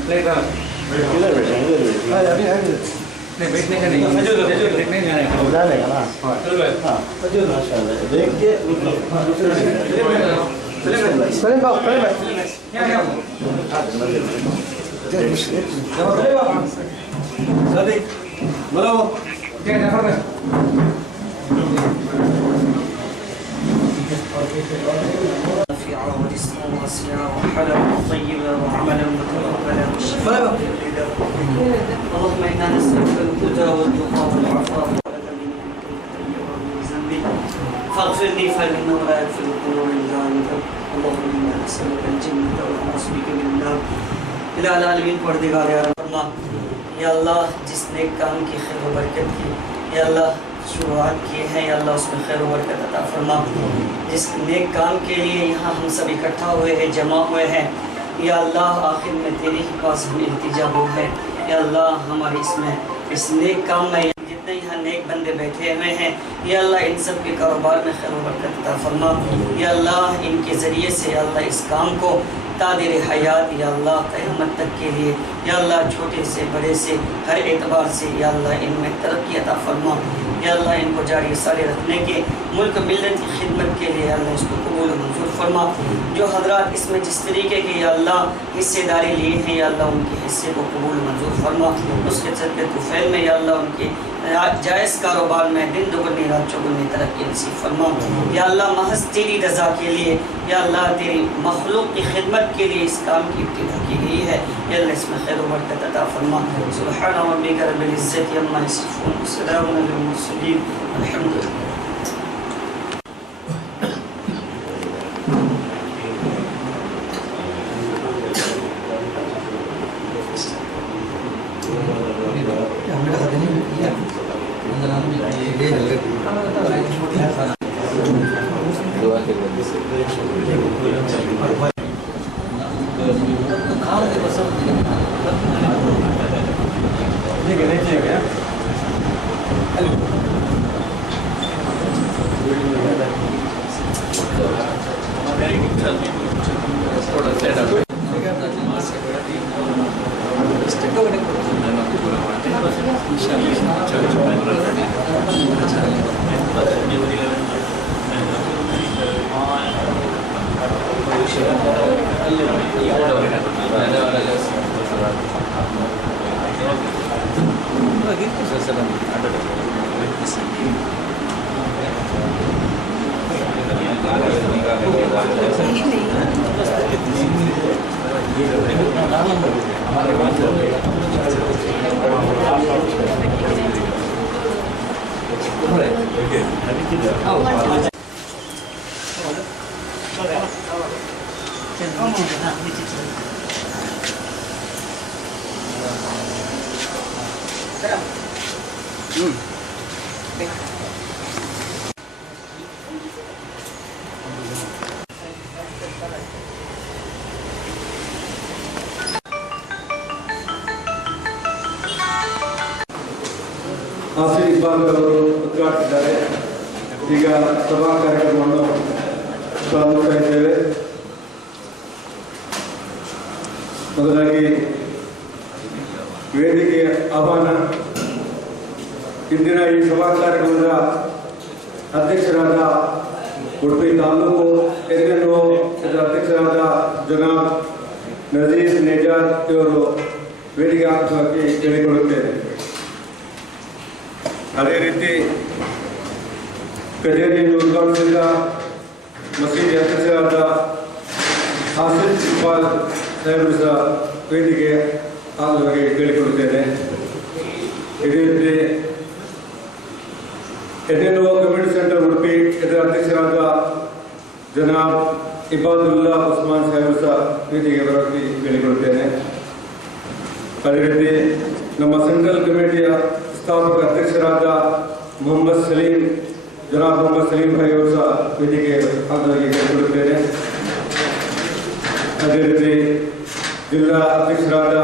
बैठने का नहीं, देखने जाने का ना। देख के सलीम बाबू बोलो क्या नफर में ورزقا واسعا وحلالا طيبا وعملا متقبلا وشفاء اللهم انا نسالك الهدى والتقى والعفاف ولك من ذنبي فاغفرني فانه لا يغفر الذنوب الا انت اللهم انا نسالك الجنه ونعوذ بك من النار الہ العالمین پروردگار فرما یا اللہ جس نیک کام کی خیر و برکت کی یا اللہ شروعات کیے ہیں یا اللہ اس میں خیر و برکت عطا فرما جس نیک کام کے لیے یہاں ہم سب اکٹھا ہوئے ہیں جمع ہوئے ہیں یا اللہ آخر میں تیرے ہی پاس ہم التجا ہو ہے یا اللہ ہمارے اس نیک کام میں جتنے یہاں نیک بندے بیٹھے ہوئے ہیں یا اللہ ان سب کے کاروبار میں خیر و برکت عطا فرما یا اللہ ان کے ذریعے سے یا اللہ اس کام کو تادر حیات یا اللہ قیامت تک کے لیے یا اللہ چھوٹے سے بڑے سے ہر اعتبار سے یا اللہ ان میں ترقی عطا فرما یا اللہ ان کو جاری سارے رکھنے کے ملک ملت کی خدمت کے لیے اللہ اس کو قبول و منظور فرما جو حضرات اس میں جس طریقے کے یا اللہ حصے داری لیے ہیں یا اللہ ان کے حصے کو قبول و منظور فرما اس کے صدقے طفیل میں یا اللہ ان کے جائز کاروبار میں دن دگنی رات چوگنی ترقی نصیب فرما یا اللہ محض تیری رضا کے لیے یا اللہ تیری مخلوق کی خدمت کے لیے اس کام کی ابتدا کی گئی ہے یا اللہ اس میں خیر و برکت عطا فرما سبحان ربک رب العزت عما یصفون وسلام علی المرسلین الحمد للہ ಆಸೆ ಇಬ್ಬರು ಉದ್ಘಾಟಿಸಿದ್ದಾರೆ. ಈಗ ಸಭಾ ಕಾರ್ಯಕ್ರಮವನ್ನು ಪ್ರಾರಂಭಿಸ್ತಾ ಇದ್ದೇವೆ. ಮೊದಲಾಗಿ ವೇದಿಕೆಯ ಆಹ್ವಾನ. ಇಂದಿನ ಈ ಸಭಾ ಕಾರ್ಯಕ್ರಮದ ಅಧ್ಯಕ್ಷರಾದ ಉಡುಪಿ ತಾಲೂಕು NNO ಇದರ ಅಧ್ಯಕ್ಷರಾದ ಜನಾಬ್ ನಜೀರ್ ನೇಜಾದ್ ಇವರು ವೇದಿಕೆ ಆಗಮಿಸುವಂತೆ ಕೇಳಿಕೊಳ್ಳುತ್ತೇನೆ. ಅದೇ ರೀತಿ ಕಚೇರಿಯನ್ನು ಉದ್ಘಾಟಿಸಿದ ಮಸೀದಿ ಅಧ್ಯಕ್ಷರಾದ ಆಸಿಫ್ ಇಕ್ಬಾಲ್ ಸಾಹೇಬರು ಸಹ ವೇದಿಕೆ ಆಗಮಿಸುವಂತೆ ಕೇಳಿಕೊಳ್ಳುತ್ತೇನೆ. ಇದೇ ರೀತಿ NNO ಕಮ್ಯುನಿಟಿ ಸೆಂಟರ್ ಉಡುಪಿ ಇದರ ಅಧ್ಯಕ್ಷರಾದ ಜನಾಬ್ ಇಬಾದುಲ್ಲಾ ಉಸ್ಮಾನ್ ಸಾಹೇಬರು ಸಹ ವೇದಿಕೆ ಬರುವಂತೆ ಕೇಳಿಕೊಳ್ಳುತ್ತೇನೆ. ಅದೇ ರೀತಿ ನಮ್ಮ ಸೆಂಟ್ರಲ್ ಕಮಿಟಿಯ ಸ್ಥಾಪಕ ಅಧ್ಯಕ್ಷರಾದ ಮೊಹಮ್ಮದ್ ಸಲೀಂ ಭಾಯಿ ಅವರು ಸಹ ವೇದಿಕೆ ಹಾಗಾಗಿ ಕೇಳಿಕೊಳ್ಳುತ್ತೇನೆ. ಅದೇ ರೀತಿ ಜಿಲ್ಲಾ ಅಧ್ಯಕ್ಷರಾದ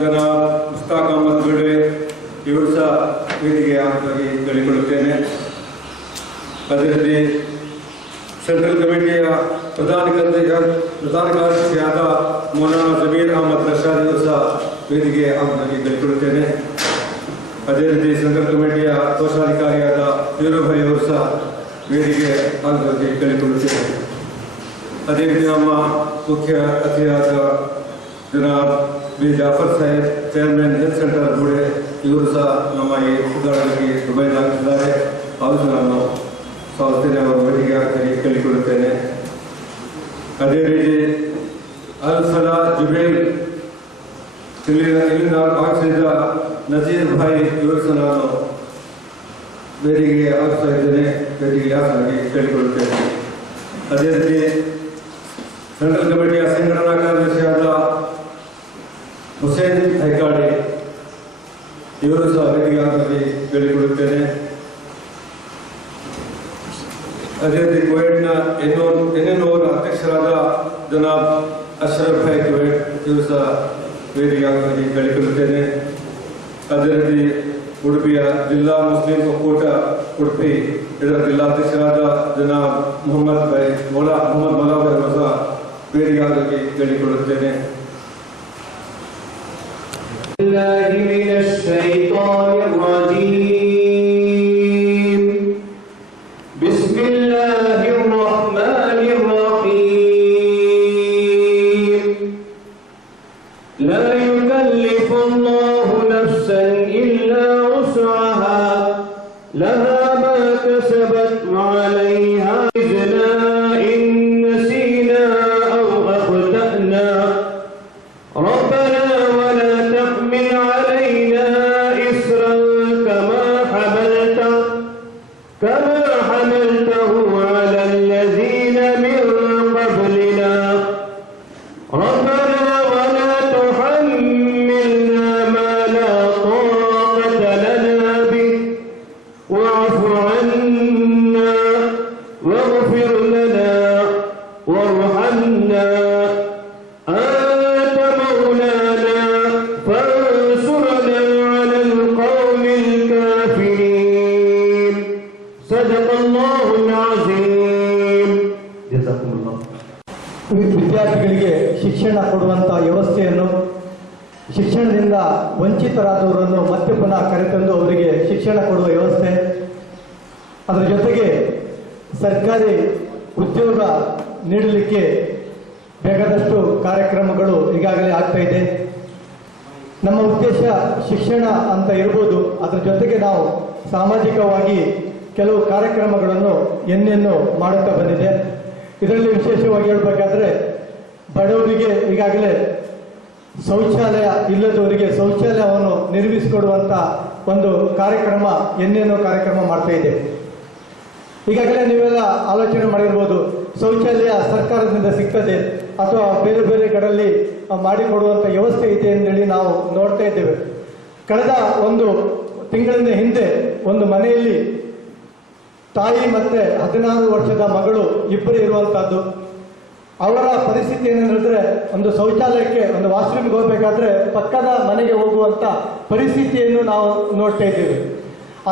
ಜನಾಬ್ ಮುಸ್ತಾಕ್ ಅಹಮದ್ ಬಿಡ್ವೆ ಇವರು ಸಹ ವೇದಿಕೆ ಹಾಗಾಗಿ ಕೇಳಿಕೊಳ್ಳುತ್ತೇನೆ. ಅದೇ ರೀತಿ ಸೆಂಟ್ರಲ್ ಕಮಿಟಿಯ ಪ್ರಧಾನ ಕಾರ್ಯದರ್ಶಿಯಾದ ಮೌಲಾನಾ ಜಮೀರ್ ಅಹಮದ್ ರಶಾದ್ ಅವರು ಸಹ ವೇದಿಕೆ ಹಾಗಾಗಿ ಕೇಳಿಕೊಳ್ಳುತ್ತೇನೆ. ಅದೇ ರೀತಿ ಸೆಂಟ್ರಲ್ ಕಮಿಟಿಯ ಕೋಶಾಧಿಕಾರಿಯಾದ ವೀರಭಾಯಿ ಅವರು ಸಹ ವೇದಿಕೆ ಹಾಗಾಗಿ ಕೇಳಿಕೊಳ್ಳುತ್ತೇನೆ. ಅದೇ ರೀತಿ ನಮ್ಮ ಮುಖ್ಯ ಅತಿಥಿಯಾದ ಜನಾಬ್ B Jafar Saheb chairman health centre ಬುಡೆ ಇವರು ಸಹ ನಮ್ಮ ಈ ಉದ್ಘಾಟನೆಗೆ ದುಬೈನಾಗಿದ್ದಾರೆ. ಅವರು ನಾನು ಸ್ವಾಗತನೇ ಅವರ ವೇದಿಕೆ ಹಾಕಿ ಕೇಳಿಕೊಳ್ಳುತ್ತೇನೆ. ಅದೇ ರೀತಿ ಅಲ್ ಸಲಾ ಜುಬೇಲ್ ಇಲ್ಲಿಂದ ಆಗಮಿಸಿದ ನಜೀರ್ ಭಾಯಿ ಇವರು ಸಹ ನಾನು ವೇದಿಕೆಗೆ ಆಗ್ತಾ ಇದ್ದೇನೆ. ವೇದಿಕೆ ಹಾಕಿ ಕೇಳಿಕೊಳ್ಳುತ್ತೇನೆ. ಅದೇ ರೀತಿ ಸೆಂಟ್ರಲ್ ಕಮಿಟಿಯ ಸಂಘಟನಾ ಕಾರ್ಯದರ್ಶಿಯಾದ ಹುಸೇನ್ ಹೈಕಾಡಿ ಇವರು ಸಹ ವೇದಿಕೆ ಹಾಕಿ ಕೇಳಿಕೊಳ್ಳುತ್ತೇನೆ. ಅದೇ ರೀತಿ ಕುವೈಟ್ನ ಎನ್ಎನ್ಒನ ಅಧ್ಯಕ್ಷರಾದ ಜನಾಬ್ ಅಶ್ರಫ್ ಭಾಯ್ ಕುವೈಟ್ ಇವರು ಸಹ ವೇದಿಕೆ ಹಾಕಿ ಕೇಳಿಕೊಳ್ಳುತ್ತೇನೆ. ಅದೇ ರೀತಿ ಉಡುಪಿಯ ಜಿಲ್ಲಾ ಮುಸ್ಲಿಂ ಒಕ್ಕೂಟ ಉಡುಪಿ ಇದರ ಜಿಲ್ಲಾಧ್ಯಕ್ಷರಾದ ಜನಾಬ್ ಮೊಹಮ್ಮದ್ ಮೌಲಾ ಭಾಯ್ ಅವರು ಸಹ ವೇದಿಕೆ ಹಾಕಿ ಕೇಳಿಕೊಳ್ಳುತ್ತೇನೆ. ವಿದ್ಯಾರ್ಥಿಗಳಿಗೆ ಶಿಕ್ಷಣ ಕೊಡುವಂಥ ವ್ಯವಸ್ಥೆಯನ್ನು, ಶಿಕ್ಷಣದಿಂದ ವಂಚಿತರಾದವರನ್ನು ಮತ್ತೆ ಪುನಃ ಕರೆತಂದು ಅವರಿಗೆ ಶಿಕ್ಷಣ ಕೊಡುವ ವ್ಯವಸ್ಥೆ, ಅದರ ಜೊತೆಗೆ ಸರ್ಕಾರಿ ಉದ್ಯೋಗ ನೀಡಲಿಕ್ಕೆ ಬೇಕಾದಷ್ಟು ಕಾರ್ಯಕ್ರಮಗಳು ಈಗಾಗಲೇ ಆಗ್ತಾ ಇದೆ. ನಮ್ಮ ಉದ್ದೇಶ ಶಿಕ್ಷಣ ಅಂತ ಇರ್ಬೋದು, ಅದರ ಜೊತೆಗೆ ನಾವು ಸಾಮಾಜಿಕವಾಗಿ ಕೆಲವು ಕಾರ್ಯಕ್ರಮಗಳನ್ನು ಎನ್ನೆನ್ನು ಮಾಡುತ್ತಾ ಬಂದಿದೆ. ಇದರಲ್ಲಿ ವಿಶೇಷವಾಗಿ ಹೇಳಬೇಕಾದ್ರೆ ಬಡವರಿಗೆ ಈಗಾಗಲೇ ಶೌಚಾಲಯ ಇಲ್ಲದವರಿಗೆ ಶೌಚಾಲಯವನ್ನು ನಿರ್ಮಿಸಿಕೊಡುವಂಥ ಒಂದು ಕಾರ್ಯಕ್ರಮ ಎನ್ನೇನೋ ಕಾರ್ಯಕ್ರಮ ಮಾಡ್ತಾ ಇದೆ. ಈಗಾಗಲೇ ನೀವೆಲ್ಲ ಆಲೋಚನೆ ಮಾಡಿರ್ಬೋದು, ಶೌಚಾಲಯ ಸರ್ಕಾರದಿಂದ ಸಿಗ್ತದೆ ಅಥವಾ ಬೇರೆ ಬೇರೆ ಕಡೆಯಲ್ಲಿ ಮಾಡಿಕೊಡುವಂಥ ವ್ಯವಸ್ಥೆ ಇದೆ ಅಂತೇಳಿ ನಾವು ನೋಡ್ತಾ ಇದ್ದೇವೆ. ಕಳೆದ ಒಂದು ತಿಂಗಳಿನ ಹಿಂದೆ ಒಂದು ಮನೆಯಲ್ಲಿ ತಾಯಿ ಮತ್ತೆ 16 ವರ್ಷದ ಮಗಳು ಇಬ್ಬರು ಇರುವಂತಹದ್ದು. ಅವರ ಪರಿಸ್ಥಿತಿ ಏನು ಹೇಳಿದ್ರೆ, ಒಂದು ಶೌಚಾಲಯಕ್ಕೆ ಒಂದು ವಾಶ್ರೂಮ್ಗೆ ಹೋಗ್ಬೇಕಾದ್ರೆ ಪಕ್ಕದ ಮನೆಗೆ ಹೋಗುವಂತ ಪರಿಸ್ಥಿತಿಯನ್ನು ನಾವು ನೋಡ್ತಾ ಇದ್ದೇವೆ.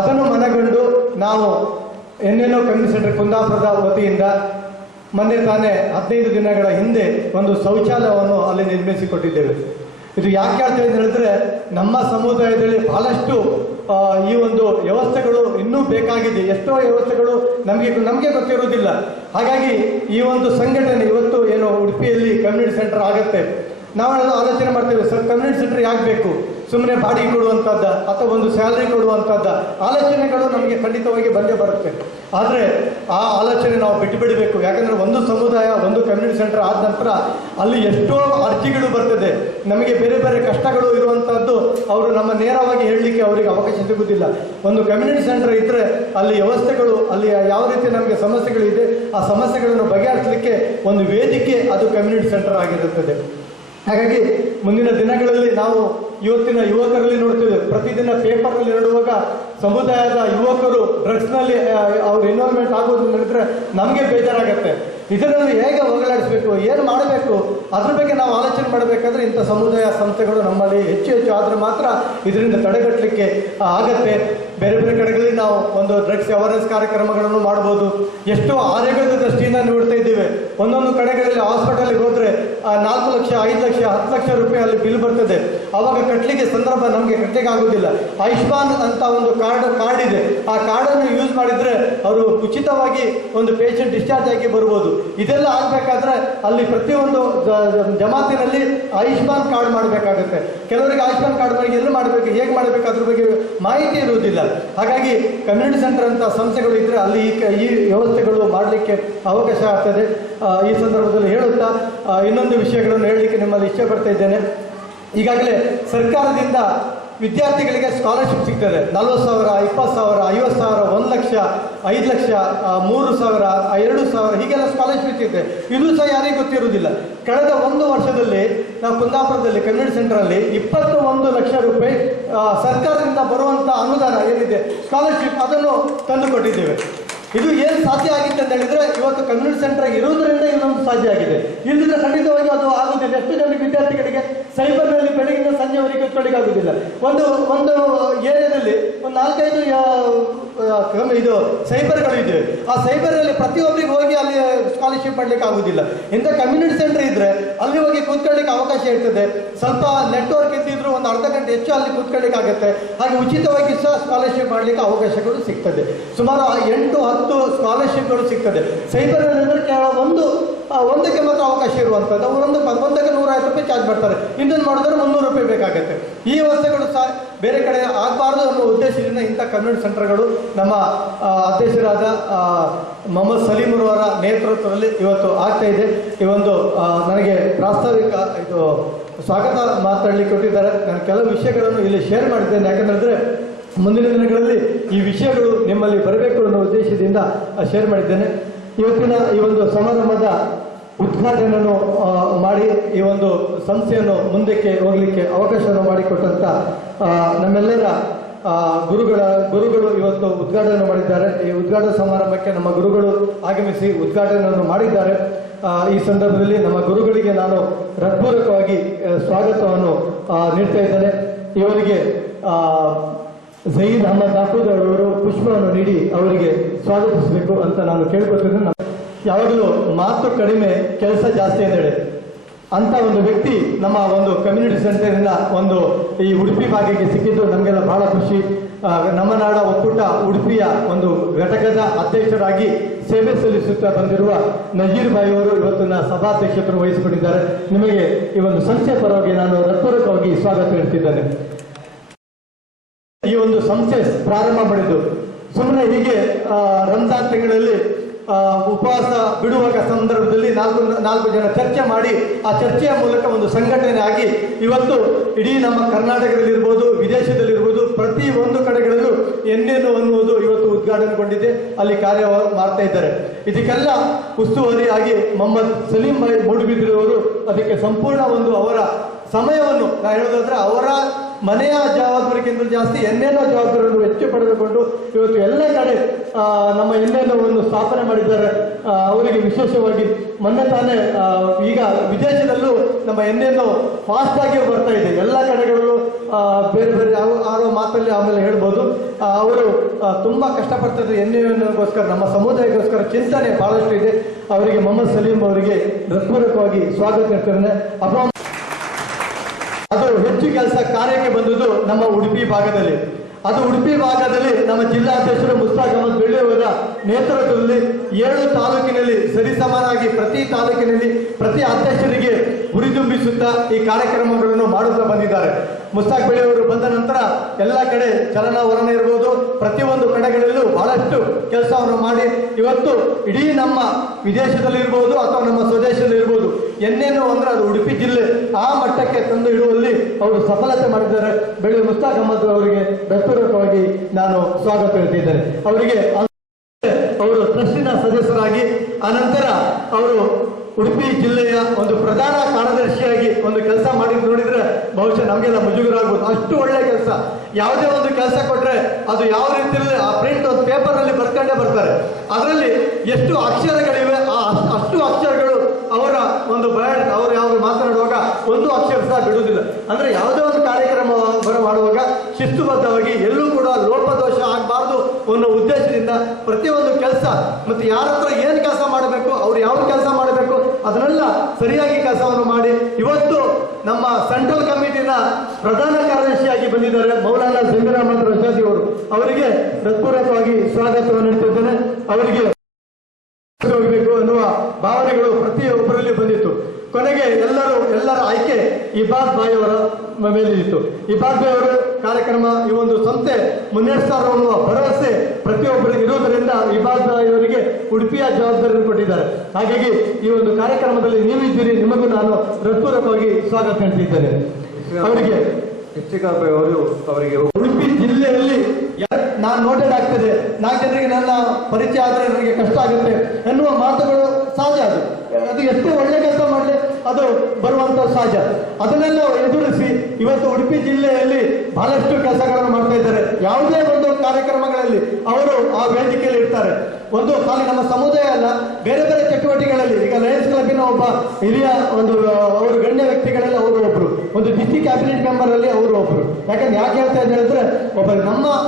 ಅದನ್ನು ಮನಗಂಡು ನಾವು ಎನ್ನೆನೋ ಕಮ್ಯುನಿಟಿ ಸೆಂಟರ್ ಕುಂದಾಪುರದ ವತಿಯಿಂದ ಮೊನ್ನೆ ತಾನೇ 15 ದಿನಗಳ ಹಿಂದೆ ಒಂದು ಶೌಚಾಲಯವನ್ನು ಅಲ್ಲಿ ನಿರ್ಮಿಸಿಕೊಟ್ಟಿದ್ದೇವೆ. ಇದು ಯಾಕೆ ಹೇಳ್ತೇವೆ ಅಂತ ಹೇಳಿದ್ರೆ, ನಮ್ಮ ಸಮುದಾಯದಲ್ಲಿ ಬಹಳಷ್ಟು ಈ ಒಂದು ವ್ಯವಸ್ಥೆಗಳು ಇನ್ನೂ ಬೇಕಾಗಿದೆ. ಎಷ್ಟೋ ವ್ಯವಸ್ಥೆಗಳು ನಮಗೆ ಗೊತ್ತಿರುವುದಿಲ್ಲ. ಹಾಗಾಗಿ ಈ ಒಂದು ಸಂಘಟನೆ ಇವತ್ತು ಏನು ಉಡುಪಿಯಲ್ಲಿ ಕಮ್ಯುನಿಟಿ ಸೆಂಟರ್ ಆಗುತ್ತೆ, ನಾವೆಲ್ಲ ಆಲೋಚನೆ ಮಾಡ್ತೇವೆ, ಸರ್ ಕಮ್ಯುನಿಟಿ ಸೆಂಟರ್ ಯಾಕೆ ಬೇಕು, ಸುಮ್ಮನೆ ಬಾಡಿಗೆ ಕೊಡುವಂಥದ್ದು ಅಥವಾ ಒಂದು ಸ್ಯಾಲರಿ ಕೊಡುವಂಥದ್ದು ಆಲೋಚನೆಗಳು ನಮಗೆ ಖಂಡಿತವಾಗಿ ಬಂದೇ ಬರುತ್ತೆ. ಆದರೆ ಆ ಆಲೋಚನೆ ನಾವು ಬಿಟ್ಟುಬಿಡಬೇಕು. ಯಾಕಂದರೆ ಒಂದು ಸಮುದಾಯ ಒಂದು ಕಮ್ಯುನಿಟಿ ಸೆಂಟರ್ ಆದ ನಂತರ ಅಲ್ಲಿ ಎಷ್ಟೋ ಅರ್ಜಿಗಳು ಬರ್ತದೆ, ನಮಗೆ ಬೇರೆ ಬೇರೆ ಕಷ್ಟಗಳು ಇರುವಂಥದ್ದು ಅವರು ನಮ್ಮ ನೇರವಾಗಿ ಹೇಳಲಿಕ್ಕೆ ಅವರಿಗೆ ಅವಕಾಶ ಸಿಗುವುದಿಲ್ಲ. ಒಂದು ಕಮ್ಯುನಿಟಿ ಸೆಂಟರ್ ಇದ್ದರೆ ಅಲ್ಲಿ ವ್ಯವಸ್ಥೆಗಳು, ಅಲ್ಲಿ ಯಾವ ರೀತಿ ನಮಗೆ ಸಮಸ್ಯೆಗಳಿದೆ ಆ ಸಮಸ್ಯೆಗಳನ್ನು ಬಗೆಹರಿಸಲಿಕ್ಕೆ ಒಂದು ವೇದಿಕೆ ಅದು ಕಮ್ಯುನಿಟಿ ಸೆಂಟರ್ ಆಗಿರುತ್ತದೆ. ಹಾಗಾಗಿ ಮುಂದಿನ ದಿನಗಳಲ್ಲಿ ನಾವು ಇವತ್ತಿನ ಯುವಕರಲ್ಲಿ ನೋಡ್ತೀವಿ, ಪ್ರತಿದಿನ ಪೇಪರ್ನಲ್ಲಿ ನೋಡುವಾಗ ಸಮುದಾಯದ ಯುವಕರು ಡ್ರಗ್ಸ್ನಲ್ಲಿ ಅವ್ರ ಇನ್ವಾಲ್ವ್ಮೆಂಟ್ ಆಗೋದು ನೋಡಿದ್ರೆ ನಮಗೆ ಬೇಜಾರಾಗತ್ತೆ. ಇದನ್ನು ಹೇಗೆ ಹೋಗಲಾಡಿಸಬೇಕು, ಏನು ಮಾಡಬೇಕು, ಅದ್ರ ಬಗ್ಗೆ ನಾವು ಆಲೋಚನೆ ಮಾಡಬೇಕಾದ್ರೆ ಇಂಥ ಸಮುದಾಯ ಸಂಸ್ಥೆಗಳು ನಮ್ಮಲ್ಲಿ ಹೆಚ್ಚು ಹೆಚ್ಚು ಆದರೆ ಮಾತ್ರ ಇದರಿಂದ ತಡೆಗಟ್ಟಲಿಕ್ಕೆ ಆಗತ್ತೆ. ಬೇರೆ ಬೇರೆ ಕಡೆಗಳಲ್ಲಿ ನಾವು ಒಂದು ಡ್ರಗ್ಸ್ ಅವೇರ್ನೆಸ್ ಕಾರ್ಯಕ್ರಮಗಳನ್ನು ಮಾಡ್ಬೋದು. ಎಷ್ಟೋ ಆರೋಗ್ಯದ ದೃಷ್ಟಿಯಿಂದ ನೋಡ್ತಾ ಇದ್ದೀವಿ. ಒಂದೊಂದು ಕಡೆಗಳಲ್ಲಿ ಹಾಸ್ಪಿಟಲ್ಗೆ ಹೋದರೆ 4 ಲಕ್ಷ 5 ಲಕ್ಷ 10 ಲಕ್ಷ ರೂಪಾಯಿ ಅಲ್ಲಿ ಬಿಲ್ ಬರ್ತದೆ. ಆವಾಗ ಕಟ್ಟಲಿಕ್ಕೆ ಸಂದರ್ಭ ನಮಗೆ ಕಟ್ಟಲಿಕ್ಕೆ ಆಗೋದಿಲ್ಲ. ಆಯುಷ್ಮಾನ್ ಅಂತ ಒಂದು ಕಾರ್ಡ್ ಇದೆ. ಆ ಕಾರ್ಡನ್ನು ಯೂಸ್ ಮಾಡಿದರೆ ಅವರು ಉಚಿತವಾಗಿ ಒಂದು ಪೇಷಂಟ್ ಡಿಸ್ಚಾರ್ಜ್ ಆಗಿ ಬರ್ಬೋದು. ಇದೆಲ್ಲ ಆಗಬೇಕಾದ್ರೆ ಅಲ್ಲಿ ಪ್ರತಿಯೊಂದು ಜಮಾತಿನಲ್ಲಿ ಆಯುಷ್ಮಾನ್ ಕಾರ್ಡ್ ಮಾಡಬೇಕಾಗುತ್ತೆ. ಕೆಲವರಿಗೆ ಆಯುಷ್ಮಾನ್ ಕಾರ್ಡ್ ಮಾಡಿ ಎಲ್ಲಿ ಮಾಡಬೇಕು, ಹೇಗೆ ಮಾಡಬೇಕು ಅದ್ರ ಬಗ್ಗೆ ಮಾಹಿತಿ ಇರುವುದಿಲ್ಲ. ಹಾಗಾಗಿ ಕಮ್ಯುನಿಟಿ ಸೆಂಟರ್ ಅಂತ ಸಂಸ್ಥೆಗಳು ಇದ್ದರೆ ಅಲ್ಲಿ ಈ ವ್ಯವಸ್ಥೆಗಳು ಮಾಡಲಿಕ್ಕೆ ಅವಕಾಶ ಆಗ್ತದೆ. ಈ ಸಂದರ್ಭದಲ್ಲಿ ಹೇಳುತ್ತಾ ಇನ್ನೊಂದು ವಿಷಯಗಳನ್ನು ಹೇಳಲಿಕ್ಕೆ ನಿಮ್ಮಲ್ಲಿ ಇಷ್ಟಪಡ್ತಾ ಇದ್ದೇನೆ. ಈಗಾಗಲೇ ಸರ್ಕಾರದಿಂದ ವಿದ್ಯಾರ್ಥಿಗಳಿಗೆ ಸ್ಕಾಲರ್ಶಿಪ್ ಸಿಗ್ತದೆ. 40,000, 20,000, 50,000, 1 ಲಕ್ಷ, 5 ಲಕ್ಷ, 3,000, 2,000 ಹೀಗೆಲ್ಲ ಸ್ಕಾಲರ್ಶಿಪ್ ಸಿಗ್ತದೆ. ಇದು ಸಹ ಯಾರಿಗೂ ಗೊತ್ತಿರುವುದಿಲ್ಲ. ಕಳೆದ 1 ವರ್ಷದಲ್ಲಿ ನಾವು ಕುಂದಾಪುರದಲ್ಲಿ ಕಮ್ಯುನಿಟಿ ಸೆಂಟರಲ್ಲಿ 21 ಲಕ್ಷ ರೂಪಾಯಿ ಸರ್ಕಾರದಿಂದ ಬರುವಂಥ ಅನುದಾನ ಏನಿದೆ ಸ್ಕಾಲರ್ಶಿಪ್ ಅದನ್ನು ತಂದುಕೊಟ್ಟಿದ್ದೇವೆ. ಇದು ಏನು ಸಾಧ್ಯ ಆಗಿತ್ತು ಅಂತ ಹೇಳಿದರೆ ಇವತ್ತು ಕಮ್ಯುನಿಟಿ ಸೆಂಟರ್ ಇರುವುದರಿಂದ ಇದೊಂದು ಸಾಧ್ಯ ಆಗಿದೆ. ಇಲ್ಲದಿದ್ದರೆ ಖಂಡಿತವಾಗಿ ಅದು ಆಗುವುದಿಲ್ಲ. ಎಷ್ಟು ಜನರಿಗೆ ವಿದ್ಯಾರ್ಥಿಗಳಿಗೆ ಸೈಬರ್ನಲ್ಲಿ ಬೆಳಗಿನ ಸಂಜೆವರೆಗೆ ಕೂತ್ಕೊಳ್ಳಿಕ್ಕೆ ಆಗುವುದಿಲ್ಲ. ಒಂದು ಏರಿಯಾದಲ್ಲಿ ಒಂದು 4-5 ಇದು ಸೈಬರ್ಗಳು ಇದೆ. ಆ ಸೈಬರ್ನಲ್ಲಿ ಪ್ರತಿಯೊಬ್ಬರಿಗೆ ಹೋಗಿ ಅಲ್ಲಿ ಸ್ಕಾಲರ್ಶಿಪ್ ಮಾಡಲಿಕ್ಕೆ ಆಗುವುದಿಲ್ಲ. ಇಂಥ ಕಮ್ಯುನಿಟಿ ಸೆಂಟರ್ ಇದ್ದರೆ ಅಲ್ಲಿ ಹೋಗಿ ಕೂತ್ಕೊಳ್ಳಿಕ್ಕೆ ಅವಕಾಶ ಇರ್ತದೆ. ಸ್ವಲ್ಪ ನೆಟ್ವರ್ಕ್ ಇದ್ದಿದ್ರು ಒಂದು ಅರ್ಧ ಗಂಟೆ ಹೆಚ್ಚು ಅಲ್ಲಿ ಕೂತ್ಕೊಳ್ಳಿಕ್ಕೆ ಆಗುತ್ತೆ. ಹಾಗೆ ಉಚಿತವಾಗಿ ಸಹ ಸ್ಕಾಲರ್ಶಿಪ್ ಮಾಡಲಿಕ್ಕೆ ಅವಕಾಶಗಳು ಸಿಗ್ತದೆ. ಸುಮಾರು 8-10 ಸ್ಕಾಲರ್ಶಿಪ್ಗಳು ಸಿಗ್ತದೆ. ಸೈಬರ್ನಲ್ಲಿ ಕೇವಲ ಒಂದಕ್ಕೆ ಮಾತ್ರ ಅವಕಾಶ ಇರುವಂಥದ್ದು. ಅವರು ಒಂದಕ್ಕೆ 150 ರೂಪಾಯಿ ಚಾರ್ಜ್ ಮಾಡ್ತಾರೆ. ಇನ್ನೊಂದು ಮಾಡಿದ್ರೆ 300 ರೂಪಾಯಿ ಬೇಕಾಗುತ್ತೆ. ಈ ವ್ಯವಸ್ಥೆಗಳು ಸಹ ಬೇರೆ ಕಡೆ ಆಗಬಾರ್ದು ಅನ್ನೋ ಉದ್ದೇಶದಿಂದ ಇಂಥ ಕಮ್ಯುನಿಟಿ ಸೆಂಟರ್ಗಳು ನಮ್ಮ ಅಧ್ಯಕ್ಷರಾದ ಮೊಹಮ್ಮದ್ ಸಲೀಮ್ರವರ ನೇತೃತ್ವದಲ್ಲಿ ಇವತ್ತು ಆಗ್ತಾ ಇದೆ. ಈ ಒಂದು ನನಗೆ ಪ್ರಾಸ್ತಾವಿಕ ಸ್ವಾಗತ ಮಾತಾಡಲಿಕ್ಕೆ ಕೊಟ್ಟಿದ್ದಾರೆ. ನಾನು ಕೆಲವು ವಿಷಯಗಳನ್ನು ಇಲ್ಲಿ ಶೇರ್ ಮಾಡಿದ್ದೇನೆ. ಯಾಕಂದರೆ ಮುಂದಿನ ದಿನಗಳಲ್ಲಿ ಈ ವಿಷಯಗಳು ನಿಮ್ಮಲ್ಲಿ ಬರಬೇಕು ಅನ್ನೋ ಉದ್ದೇಶದಿಂದ ಶೇರ್ ಮಾಡಿದ್ದೇನೆ. ಇವತ್ತಿನ ಈ ಒಂದು ಸಮಾರಂಭದ ಉದ್ಘಾಟನೆಯನ್ನು ಮಾಡಿ ಈ ಒಂದು ಸಂಸ್ಥೆಯನ್ನು ಮುಂದಕ್ಕೆ ಹೋಗಲಿಕ್ಕೆ ಅವಕಾಶವನ್ನು ಮಾಡಿಕೊಟ್ಟಂಥ ನಮ್ಮೆಲ್ಲರ ಗುರುಗಳು ಇವತ್ತು ಉದ್ಘಾಟನೆ ಮಾಡಿದ್ದಾರೆ. ಈ ಉದ್ಘಾಟನಾ ಸಮಾರಂಭಕ್ಕೆ ನಮ್ಮ ಗುರುಗಳು ಆಗಮಿಸಿ ಉದ್ಘಾಟನೆಯನ್ನು ಮಾಡಿದ್ದಾರೆ. ಈ ಸಂದರ್ಭದಲ್ಲಿ ನಮ್ಮ ಗುರುಗಳಿಗೆ ನಾನು ಹೃತ್ಪೂರ್ವಕವಾಗಿ ಸ್ವಾಗತವನ್ನು ನೀಡ್ತಾ ಇದ್ದೇನೆ. ಇವರಿಗೆ ಝಯೀದ್ ಅಹಮದ್ ನಾಕೂದ್ ಅವರು ಪುಷ್ಪವನ್ನು ನೀಡಿ ಅವರಿಗೆ ಸ್ವಾಗತಿಸಬೇಕು ಅಂತ ನಾನು ಕೇಳ್ಕೊತಿದ್ದೇನೆ. ಯಾವಾಗಲೂ ಮಾತು ಕಡಿಮೆ ಕೆಲಸ ಜಾಸ್ತಿ ಅಂತೇಳಿ ಅಂತ ಒಂದು ವ್ಯಕ್ತಿ ನಮ್ಮ ಒಂದು ಕಮ್ಯುನಿಟಿ ಸೆಂಟರಿಂದ ಒಂದು ಈ ಉಡುಪಿ ಭಾಗಕ್ಕೆ ಸಿಕ್ಕಿದ್ದು ನಮಗೆಲ್ಲ ಬಹಳ ಖುಷಿ. ನಮ್ಮ ನಾಡ ಒಕ್ಕೂಟ ಉಡುಪಿಯ ಒಂದು ಘಟಕದ ಅಧ್ಯಕ್ಷರಾಗಿ ಸೇವೆ ಸಲ್ಲಿಸುತ್ತಾ ಬಂದಿರುವ ನಜೀರ್ ಭಾಯಿ ಅವರು ಇವತ್ತಿನ ಸಭಾಧ್ಯಕ್ಷರು ವಹಿಸಿಕೊಂಡಿದ್ದಾರೆ. ನಿಮಗೆ ಈ ಒಂದು ಸಂಸ್ಥೆ ಪರವಾಗಿ ನಾನು ಹೃತ್ಪೂರ್ವಕವಾಗಿ ಸ್ವಾಗತ ಹೇಳ್ತಿದ್ದೇನೆ. ಈ ಒಂದು ಸಂಸ್ಥೆ ಪ್ರಾರಂಭ ಮಾಡಿದ್ದು ಸುಮ್ಮನೆ ಹೀಗೆ ರಂಜಾನ್ ತಿಂಗಳಲ್ಲಿ ಉಪವಾಸ ಬಿಡುವಾಗ ಸಂದರ್ಭದಲ್ಲಿ ನಾಲ್ಕು ಜನ ಚರ್ಚೆ ಮಾಡಿ ಆ ಚರ್ಚೆಯ ಮೂಲಕ ಒಂದು ಸಂಘಟನೆ ಆಗಿ ಇವತ್ತು ಇಡೀ ನಮ್ಮ ಕರ್ನಾಟಕದಲ್ಲಿರ್ಬೋದು, ವಿದೇಶದಲ್ಲಿರ್ಬೋದು, ಪ್ರತಿ ಒಂದು ಕಡೆಗಳಲ್ಲೂ ಎನ್ನೇನು ಅನ್ನುವುದು ಇವತ್ತು ಉದ್ಘಾಟನೆಗೊಂಡಿದೆ. ಅಲ್ಲಿ ಕಾರ್ಯ ಮಾಡ್ತಾ ಇದ್ದಾರೆ. ಇದಕ್ಕೆಲ್ಲ ಉಸ್ತುವಾರಿ ಆಗಿ ಮೊಹಮ್ಮದ್ ಸಲೀಂ ಭಾಯಿ ಮೂಡುಬಿದಿರೆಯವರು ಅದಕ್ಕೆ ಸಂಪೂರ್ಣ ಒಂದು ಅವರ ಸಮಯವನ್ನು ನಾನು ಹೇಳೋದಾದ್ರೆ ಅವರ ಮನೆಯ ಜವಾಬ್ದಾರಿಗಿಂತ ಜಾಸ್ತಿ ಎನ್ನೇನೋ ಜವಾಬ್ದಾರಿಯನ್ನು ಹೆಚ್ಚು ಪಡೆದುಕೊಂಡು ಇವತ್ತು ಎಲ್ಲ ಕಡೆ ನಮ್ಮ ಎನ್ನೇನೋ ಒಂದು ಸ್ಥಾಪನೆ ಮಾಡಿದ್ದಾರೆ. ಅವರಿಗೆ ವಿಶೇಷವಾಗಿ ಮೊನ್ನೆ ತಾನೇ ಈಗ ವಿದೇಶದಲ್ಲೂ ನಮ್ಮ ಎನ್ನೇನೋ ಫಾಸ್ಟ್ ಆಗಿ ಬರ್ತಾ ಇದೆ. ಎಲ್ಲ ಕಡೆಗಳಲ್ಲೂ ಬೇರೆ ಬೇರೆ ಆರೋ ಮಾತಲ್ಲಿ ಆಮೇಲೆ ಹೇಳ್ಬೋದು. ಅವರು ತುಂಬ ಕಷ್ಟಪಡ್ತಾರೆ ಎನ್ನೇನೋಗೋಸ್ಕರ, ನಮ್ಮ ಸಮುದಾಯಕ್ಕೋಸ್ಕರ ಚಿಂತನೆ ಬಹಳಷ್ಟು ಇದೆ. ಅವರಿಗೆ ಮೊಹಮ್ಮದ್ ಸಲೀಂ ಅವರಿಗೆ ಹೃತ್ಪೂರ್ವಕವಾಗಿ ಸ್ವಾಗತ ಹೇಳ್ತೇನೆ. ಅದು ಹೆಚ್ಚು ಕೆಲಸ ಕಾರ್ಯಕ್ಕೆ ಬಂದದ್ದು ನಮ್ಮ ಉಡುಪಿ ಭಾಗದಲ್ಲಿ. ಉಡುಪಿ ಭಾಗದಲ್ಲಿ ನಮ್ಮ ಜಿಲ್ಲಾಧ್ಯಕ್ಷರು ಮುಸ್ತಾಕ್ ಅಹಮದ್ ಬೆಳ್ಳಿಯವರ ನೇತೃತ್ವದಲ್ಲಿ 7 ತಾಲೂಕಿನಲ್ಲಿ ಸರಿಸಮಾನಾಗಿ ಪ್ರತಿ ತಾಲೂಕಿನಲ್ಲಿ ಪ್ರತಿ ಅಧ್ಯಕ್ಷರಿಗೆ ಹುರಿದುಂಬಿಸುತ್ತಾ ಈ ಕಾರ್ಯಕ್ರಮಗಳನ್ನು ಮಾಡುತ್ತಾ ಬಂದಿದ್ದಾರೆ. ಮುಸ್ತಾಕ್ ಬೆಳ್ಳಿಯವರು ಬಂದ ನಂತರ ಎಲ್ಲ ಕಡೆ ಚಲನವಲನ ಇರ್ಬೋದು, ಪ್ರತಿಯೊಂದು ಕಡೆಗಳಲ್ಲೂ ಬಹಳಷ್ಟು ಕೆಲಸವನ್ನು ಮಾಡಿ ಇವತ್ತು ಇಡೀ ನಮ್ಮ ವಿದೇಶದಲ್ಲಿರ್ಬೋದು ಅಥವಾ ನಮ್ಮ ಸ್ವದೇಶದಲ್ಲಿರ್ಬೋದು ಎನ್ನೇನು ಅಂದ್ರೆ ಅದು ಉಡುಪಿ ಜಿಲ್ಲೆ ಆ ಮಟ್ಟಕ್ಕೆ ತಂದು ಇಡುವಲ್ಲಿ ಅವರು ಸಫಲತೆ ಮಾಡಿದ್ದಾರೆ. ಬೆಳ್ಳಿ ಮುಸ್ತಾಕ್ ಅಹಮದ್ ಅವರಿಗೆ ಹೃತ್ಪೂರ್ವಕವಾಗಿ ನಾನು ಸ್ವಾಗತ ಹೇಳ್ತಿದ್ದೇನೆ. ಅವರಿಗೆ ಅವರು ಟ್ರಸ್ಟಿನ ಸದಸ್ಯರಾಗಿ ಅನಂತರ ಅವರು ಉಡುಪಿ ಜಿಲ್ಲೆಯ ಒಂದು ಪ್ರಧಾನ ಕಾರ್ಯದರ್ಶಿಯಾಗಿ ಒಂದು ಕೆಲಸ ಮಾಡಿದ್ದು ನೋಡಿದ್ರೆ ಬಹುಶಃ ನಮಗೆಲ್ಲ ಮುಜುಗರ ಆಗ್ಬೋದು. ಅಷ್ಟು ಒಳ್ಳೆ ಕೆಲಸ. ಯಾವುದೇ ಒಂದು ಕೆಲಸ ಕೊಟ್ಟರೆ ಅದು ಯಾವ ರೀತಿಯಲ್ಲಿ ಆ ಪ್ರಿಂಟ್ ಒಂದು ಪೇಪರಲ್ಲಿ ಬರ್ಕೊಂಡೇ ಬರ್ತಾರೆ. ಅದರಲ್ಲಿ ಎಷ್ಟು ಅಕ್ಷರಗಳಿವೆ ಅಷ್ಟು ಅಕ್ಷರಗಳು ಅವರ ಒಂದು ಬಯಾನ್ ಅವರು ಯಾವ ಮಾತನಾಡುವಾಗ ಒಂದು ಅಕ್ಷರ ಸಹ ಬಿಡುವುದಿಲ್ಲ. ಅಂದರೆ ಯಾವುದೇ ಒಂದು ಕಾರ್ಯಕ್ರಮ ಮಾಡುವಾಗ ಶಿಸ್ತುಬದ್ಧವಾಗಿ ಎಲ್ಲೂ ಕೂಡ ಲೋಪದೋಷ ಆಗಬಾರ್ದು ಅನ್ನೋ ಉದ್ದೇಶದಿಂದ ಪ್ರತಿಯೊಂದು ಕೆಲಸ ಮತ್ತು ಯಾರ ಹತ್ರ ಏನು ಕೆಲಸ ಮಾಡಬೇಕು, ಅವ್ರು ಯಾವ ಕೆಲಸ ಮಾಡಬೇಕು ಅದನ್ನೆಲ್ಲ ಸರಿಯಾಗಿ ಕೆಲಸವನ್ನು ಮಾಡಿ ಇವತ್ತು ನಮ್ಮ ಸೆಂಟ್ರಲ್ ಕಮಿಟಿನ ಪ್ರಧಾನ ಕಾರ್ಯದರ್ಶಿಯಾಗಿ ಬಂದಿದ್ದಾರೆ ಮೌಲಾನಾ ಜಮೀರ್ ಅಹಮದ್ ರಜಾದಿ ಅವರು. ಅವರಿಗೆ ಹೃತ್ಪೂರ್ವಕವಾಗಿ ಸ್ವಾಗತವನ್ನು ನೀಡುತ್ತಿದ್ದೇನೆ. ಅವರಿಗೆ ಹೋಗಬೇಕು ಎನ್ನುವ ಭಾವನೆಗಳು ಪ್ರತಿಯೊಬ್ಬರಲ್ಲಿ ಬಂದಿತ್ತು. ಕೊನೆಗೆ ಎಲ್ಲರ ಆಯ್ಕೆ ಇಬಾದ್ ಬಾಯ್ ಅವರ ಮೇಲಿತ್ತು. ಇಬಾದ್ ಬಾಯ್ ಅವರು ಕಾರ್ಯಕ್ರಮ ಈ ಒಂದು ಸಂಸ್ಥೆ ಮುನ್ನಡೆಸ್ತಾರೆ ಅನ್ನುವ ಭರವಸೆ ಪ್ರತಿಯೊಬ್ಬರಿಗೆ ಇರುವುದರಿಂದ ಇಬಾದ್ ಬಾಯ್ ಅವರಿಗೆ ಉಡುಪಿಯ ಜವಾಬ್ದಾರಿಯನ್ನು ಕೊಟ್ಟಿದ್ದಾರೆ. ಹಾಗಾಗಿ ಈ ಒಂದು ಕಾರ್ಯಕ್ರಮದಲ್ಲಿ ನೀವಿದ್ದೀರಿ, ನಿಮಗೂ ನಾನು ಹೃತ್ಪೂರ್ವಕವಾಗಿ ಸ್ವಾಗತ ನೀಡುತ್ತಿದ್ದೇನೆ. ಅವರಿಗೆ ಅವರಿಗೆ ಉಡುಪಿ ಜಿಲ್ಲೆಯಲ್ಲಿ ನಾನು ನೋಟೆಡ್ ಆಗ್ತದೆ, 4 ಜನರಿಗೆ ನನ್ನ ಪರಿಚಯ ಆದರೆ ನನಗೆ ಕಷ್ಟ ಆಗುತ್ತೆ ಎನ್ನುವ ಮಾತುಗಳು ಸಹಜ. ಅದು ಎಷ್ಟೇ ಒಳ್ಳೆ ಕೆಲಸ ಮಾಡಲಿ ಅದು ಬರುವಂತ ಸಹಜ. ಅದನ್ನೆಲ್ಲ ಎದುರಿಸಿ ಇವತ್ತು ಉಡುಪಿ ಜಿಲ್ಲೆಯಲ್ಲಿ ಬಹಳಷ್ಟು ಕೆಲಸಗಳನ್ನು ಮಾಡ್ತಾ ಇದ್ದಾರೆ. ಯಾವುದೇ ಒಂದು ಕಾರ್ಯಕ್ರಮಗಳಲ್ಲಿ ಅವರು ಆ ವೇದಿಕೆಯಲ್ಲಿ ಇರ್ತಾರೆ. ಒಂದು ಖಾಲಿ ನಮ್ಮ ಸಮುದಾಯ ಅಲ್ಲ, ಬೇರೆ ಬೇರೆ ಚಟುವಟಿಕೆಗಳಲ್ಲಿ ಈಗ ಲಯನ್ಸ್ ಕ್ಲಬ್ಬಿನ ಒಬ್ಬ ಹಿರಿಯ ಒಂದು ಅವರು ಗಣ್ಯ ವ್ಯಕ್ತಿಗಳಲ್ಲಿ ಅವರು ಒಬ್ರು, ಒಂದು ಡಿಸ್ಟ್ರಿಕ್ಟ್ ಕ್ಯಾಬಿನೆಟ್ ಮೆಂಬರ್ ಅಲ್ಲಿ ಅವರು ಒಬ್ರು. ಯಾಕಂದ್ರೆ ಯಾಕೆ ಹೇಳ್ತಾ ಇದ್ದಾರೆ ಅಂದ್ರೆ ಒಬ್ಬ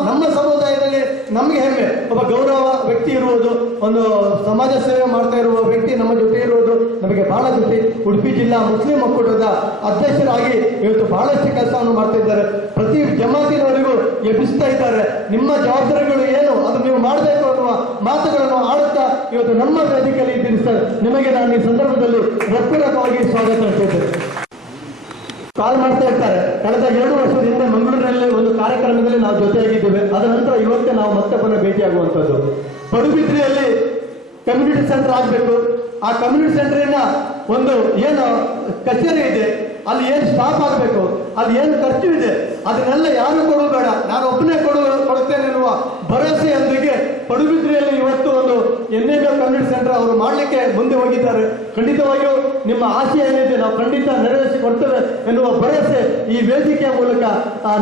ನಮ್ಮ ಸಮುದಾಯದಲ್ಲಿ ನಮ್ಗೆ ಹೆಮ್ಮೆ, ಒಬ್ಬ ಗೌರವ ವ್ಯಕ್ತಿ ಇರುವುದು, ಒಂದು ಸಮಾಜ ಸೇವೆ ಮಾಡ್ತಾ ಇರುವ ವ್ಯಕ್ತಿ ನಮ್ಮ ಜೊತೆ ಇರುವುದು ನಮಗೆ ಬಹಳ ಖುಷಿ. ಉಡುಪಿ ಜಿಲ್ಲಾ ಮುಸ್ಲಿಂ ಒಕ್ಕೂಟದ ಅಧ್ಯಕ್ಷರಾಗಿ ಇವತ್ತು ಬಹಳಷ್ಟು ಕೆಲಸವನ್ನು ಮಾಡ್ತಾ ಇದ್ದಾರೆ. ಪ್ರತಿ ಜಮಾತಿನವರಿಗೂ ಎಬ್ಬಿಸ್ತಾ ಇದ್ದಾರೆ. ನಿಮ್ಮ ಜವಾಬ್ದಾರಿಗಳು ಏನು ಅದು ನೀವು ಮಾಡಬೇಕು ಅನ್ನುವ ಮಾತುಗಳನ್ನು ಆಡುತ್ತಾ ಇವತ್ತು ನಮ್ಮ ವೇದಿಕೆಯಲ್ಲಿ ಇದ್ದೀರಿ ಸರ್. ನಿಮಗೆ ನಾನು ಈ ಸಂದರ್ಭದಲ್ಲಿ ಹೃತ್ಪೂರ್ವಕವಾಗಿ ಸ್ವಾಗತ ಮಾಡ್ತಿದ್ದೇನೆ. ಕಾಲ್ ಮಾಡ್ತಾ ಇರ್ತಾರೆ. ಕಳೆದ 2 ವರ್ಷದ ಹಿಂದೆ ಮಂಗಳೂರಿನಲ್ಲಿ ಒಂದು ಕಾರ್ಯಕ್ರಮದಲ್ಲಿ ನಾವು ಜೊತೆಯಾಗಿದ್ದೇವೆ. ಅದರ ನಂತರ ಇವತ್ತೇ ನಾವು ಮತ್ತೆ ಪುನಃ ಭೇಟಿಯಾಗುವಂಥದ್ದು. ಪಡುಬಿದ್ರಿಯಲ್ಲಿ ಕಮ್ಯುನಿಟಿ ಸೆಂಟರ್ ಆಗಬೇಕು. ಆ ಕಮ್ಯುನಿಟಿ ಸೆಂಟರಿನ ಒಂದು ಏನು ಕಚೇರಿ ಇದೆ, ಅಲ್ಲಿ ಏನು ಸ್ಟಾಫ್ ಆಗಬೇಕು, ಅಲ್ಲಿ ಏನು ಖರ್ಚು ಇದೆ, ಅದನ್ನೆಲ್ಲ ಯಾರು ಕೊಡುವ ಬೇಡ, ನಾನು ಒಬ್ಬನೇ ಕೊಡುತ್ತೇನೆ ಎನ್ನುವ ಭರವಸೆಯೊಂದಿಗೆ ಪಡುಬಿದ್ರಿಯಲ್ಲಿ ಇವತ್ತು ಒಂದು NMO ಕಮ್ಯುನಿಟಿ ಸೆಂಟರ್ ಅವರು ಮಾಡಲಿಕ್ಕೆ ಮುಂದೆ ಹೋಗಿದ್ದಾರೆ. ಖಂಡಿತವಾಗಿಯೂ ನಿಮ್ಮ ಆಶಯ ಏನಿದೆ ನಾವು ಖಂಡಿತ ನೆರವೇರಿಸಿ ಕೊಡ್ತೇವೆ ಎನ್ನುವ ಭರವಸೆ ಈ ವೇದಿಕೆಯ ಮೂಲಕ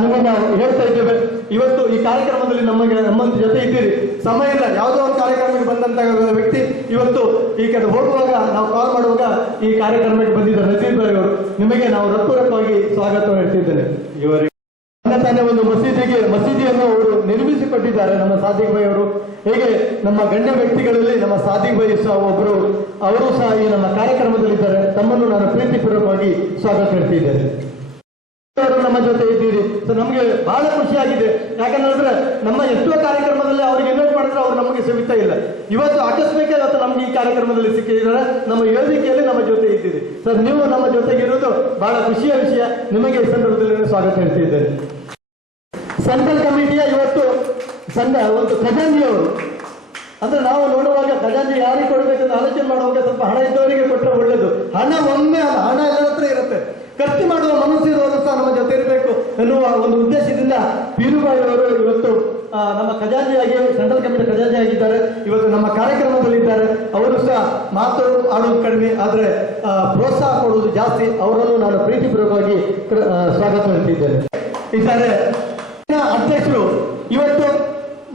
ನಿಮ್ಮನ್ನು ನಾವು ಹೇಳ್ತಾ ಇದ್ದೇವೆ. ಇವತ್ತು ಈ ಕಾರ್ಯಕ್ರಮದಲ್ಲಿ ನಮ್ಮ ಜೊತೆ ಇದ್ದೀರಿ. ಸಮಯ ಇಲ್ಲ, ಯಾವುದೋ ಒಂದು ಕಾರ್ಯಕ್ರಮಕ್ಕೆ ಬಂದಂತ ವ್ಯಕ್ತಿ ಇವತ್ತು ಈ ಕಡೆ ಹೋಗುವಾಗ ನಾವು ಕಾಲ್ ಮಾಡುವಾಗ ಈ ಕಾರ್ಯಕ್ರಮಕ್ಕೆ ಬಂದಿದ್ದಾರೆ ನಜೀರ್ ಭಾಯ್ ಅವರು. ನಿಮಗೆ ನಾವು ಹೃತ್ಪೂರ್ವಕವಾಗಿ ಸ್ವಾಗತ ಹೇಳ್ತಿದ್ದೇನೆ. ಇವರಿಗೆ ತಾನೇ ಒಂದು ಮಸೀದಿಯನ್ನು ಅವರು ನಿರ್ಮಿಸಿಕೊಟ್ಟಿದ್ದಾರೆ ನಮ್ಮ ಸಾದಿಕ್ ಭಾಯ್ ಅವರು. ಹೇಗೆ ನಮ್ಮ ಗಣ್ಯ ವ್ಯಕ್ತಿಗಳಲ್ಲಿ ನಮ್ಮ ಸಾದಿಕ್ ಭಾಯ್ ಸಹ ಒಬ್ಬರು, ಅವರು ಸಹ ಈ ನಮ್ಮ ಕಾರ್ಯಕ್ರಮದಲ್ಲಿದ್ದಾರೆ. ತಮ್ಮನ್ನು ನಾನು ಪ್ರೀತಿಪೂರ್ವಕವಾಗಿ ಸ್ವಾಗತ ಹೇಳ್ತಿದ್ದೇನೆ. ನಮ್ಮ ಜೊತೆ ಇದ್ದೀರಿ ಸೊ ನಮಗೆ ಬಹಳ ಖುಷಿಯಾಗಿದೆ. ಯಾಕಂದ್ರೆ ನಮ್ಮ ಎಷ್ಟೋ ಕಾರ್ಯಕ್ರಮದಲ್ಲಿ ಅವ್ರಿಗೆ ಇನ್ವೈಟ್ ಮಾಡಿದ್ರೆ ಅವ್ರು ನಮಗೆ ಸಿಗ್ತಾ ಇಲ್ಲ. ಇವತ್ತು ಆಕಸ್ಮಿಕ ಇವತ್ತು ನಮ್ಗೆ ಈ ಕಾರ್ಯಕ್ರಮದಲ್ಲಿ ಸಿಕ್ಕಿದ್ದಾರೆ. ನಮ್ಮ ವೇದಿಕೆಯಲ್ಲಿ ನಮ್ಮ ಜೊತೆ ಇದ್ದೀರಿ ಸರ್. ನೀವು ನಮ್ಮ ಜೊತೆಗಿರುವುದು ಬಹಳ ಖುಷಿಯ ವಿಷಯ. ನಿಮಗೆ ಈ ಸಂದರ್ಭದಲ್ಲಿ ಸ್ವಾಗತ ಹೇಳ್ತಿದ್ದೇನೆ. ಸೆಂಟ್ರಲ್ ಕಮಿಟಿಯ ಇವತ್ತು ಒಂದು ಖಜಾಂಜಿಯವರು, ಅಂದ್ರೆ ನಾವು ನೋಡುವಾಗ ಖಜಾಂಜಿ ಯಾರಿಗೆ ಕೊಡಬೇಕಂತ ಆಲೋಚನೆ ಮಾಡುವಾಗ ಸ್ವಲ್ಪ ಹಣ ಇದ್ದವರಿಗೆ ಕೊಟ್ಟರೆ ಒಳ್ಳೇದು. ಹಣ ಒಮ್ಮೆ ಹಣ ಎಲ್ಲರ ಹತ್ರ ಇರುತ್ತೆ, ಖರ್ಚು ಮಾಡುವ ಮನಸ್ಸಿರುವವರು ಸಹ ನಮ್ಮ ಜೊತೆ ಇರಬೇಕು ಎನ್ನುವ ಒಂದು ಉದ್ದೇಶದಿಂದ ಪೀರುಬಾಯಿ ಅವರು ಇವತ್ತು ನಮ್ಮ ಖಜಾಂಜಿಯಾಗಿ ಸೆಂಟ್ರಲ್ ಕಮಿಟಿ ಖಜಾಂಜಿ ಆಗಿದ್ದಾರೆ. ಇವತ್ತು ನಮ್ಮ ಕಾರ್ಯಕ್ರಮದಲ್ಲಿದ್ದಾರೆ. ಅವರು ಸಹ ಮಾತು ಆಡುವುದು ಕಡಿಮೆ, ಆದರೆ ಪ್ರೋತ್ಸಾಹ ಕೊಡುವುದು ಜಾಸ್ತಿ. ಅವರನ್ನು ನಾನು ಪ್ರೀತಿಪೂರ್ವಕವಾಗಿ ಸ್ವಾಗತ ಹೇಳ್ತಿದ್ದೇನೆ. ಇದ್ದಾರೆ ಅಧ್ಯಕ್ಷರು ಇವತ್ತು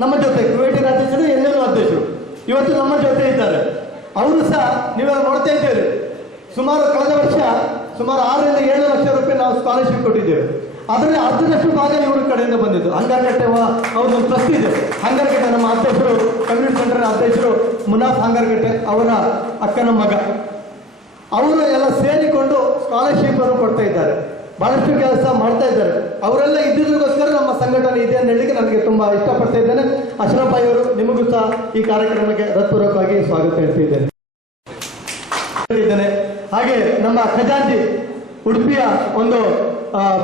ನಮ್ಮ ಜೊತೆ, ಕ್ರಿಯೇಟಿವ್ ಅಧ್ಯಕ್ಷರು, NMO ಅಧ್ಯಕ್ಷರು ಇವತ್ತು ನಮ್ಮ ಜೊತೆ ಇದ್ದಾರೆ. ಅವರು ಸಹ ನೀವೆಲ್ಲ ನೋಡ್ತಾ ಇದ್ದೇವೆ. ಕಳೆದ ವರ್ಷ ಸುಮಾರು 6 ರಿಂದ 7 ಲಕ್ಷ ರೂಪಾಯಿ ನಾವು ಸ್ಕಾಲರ್ಶಿಪ್ ಕೊಟ್ಟಿದ್ದೇವೆ. ಅದರಲ್ಲಿ ಅರ್ಧದಷ್ಟು ಭಾಗ ಇವ್ರ ಕಡೆಯಿಂದ ಬಂದಿದ್ದು. ಹಂಗಾರಕಟ್ಟೆ ಅವ್ರದ್ದು ಟ್ರಸ್ಟ್ ಇದೆ. ಹಂಗಾರಕಟ್ಟೆ ನಮ್ಮ ಅಧ್ಯಕ್ಷರು, ಕಮ್ಯುನಿಟಿ ಸೆಂಟರ್ ಅಧ್ಯಕ್ಷರು ಮುನಾಫ್ ಹಂಗಾರಕಟ್ಟೆ ಅವರ ಅಕ್ಕನ ಮಗ, ಅವರು ಎಲ್ಲ ಸೇರಿಕೊಂಡು ಸ್ಕಾಲರ್ಶಿಪ್ ಅನ್ನು ಕೊಡ್ತಾ ಇದ್ದಾರೆ. ಬಹಳಷ್ಟು ಕೆಲಸ ಮಾಡ್ತಾ ಇದ್ದಾರೆ. ಅವರೆಲ್ಲ ಇದ್ದಿದ್ದಕ್ಕೋಸ್ಕರ ನಮ್ಮ ಸಂಘಟನೆ ಇದೆ ಅಂತ ಹೇಳಲಿಕ್ಕೆ ನನಗೆ ತುಂಬಾ ಇಷ್ಟಪಡ್ತಾ ಇದ್ದೇನೆ. ಅಶ್ರಫ್ ಭಾಯ್ ಅವರು, ನಿಮಗೂ ಸಹ ಈ ಕಾರ್ಯಕ್ರಮಕ್ಕೆ ಹೃತ್ಪೂರ್ವಕವಾಗಿ ಸ್ವಾಗತ ಹೇಳ್ತಿದ್ದೇನೆ. ಹಾಗೆ ನಮ್ಮ ಖಜಾಂಜಿ, ಉಡುಪಿಯ ಒಂದು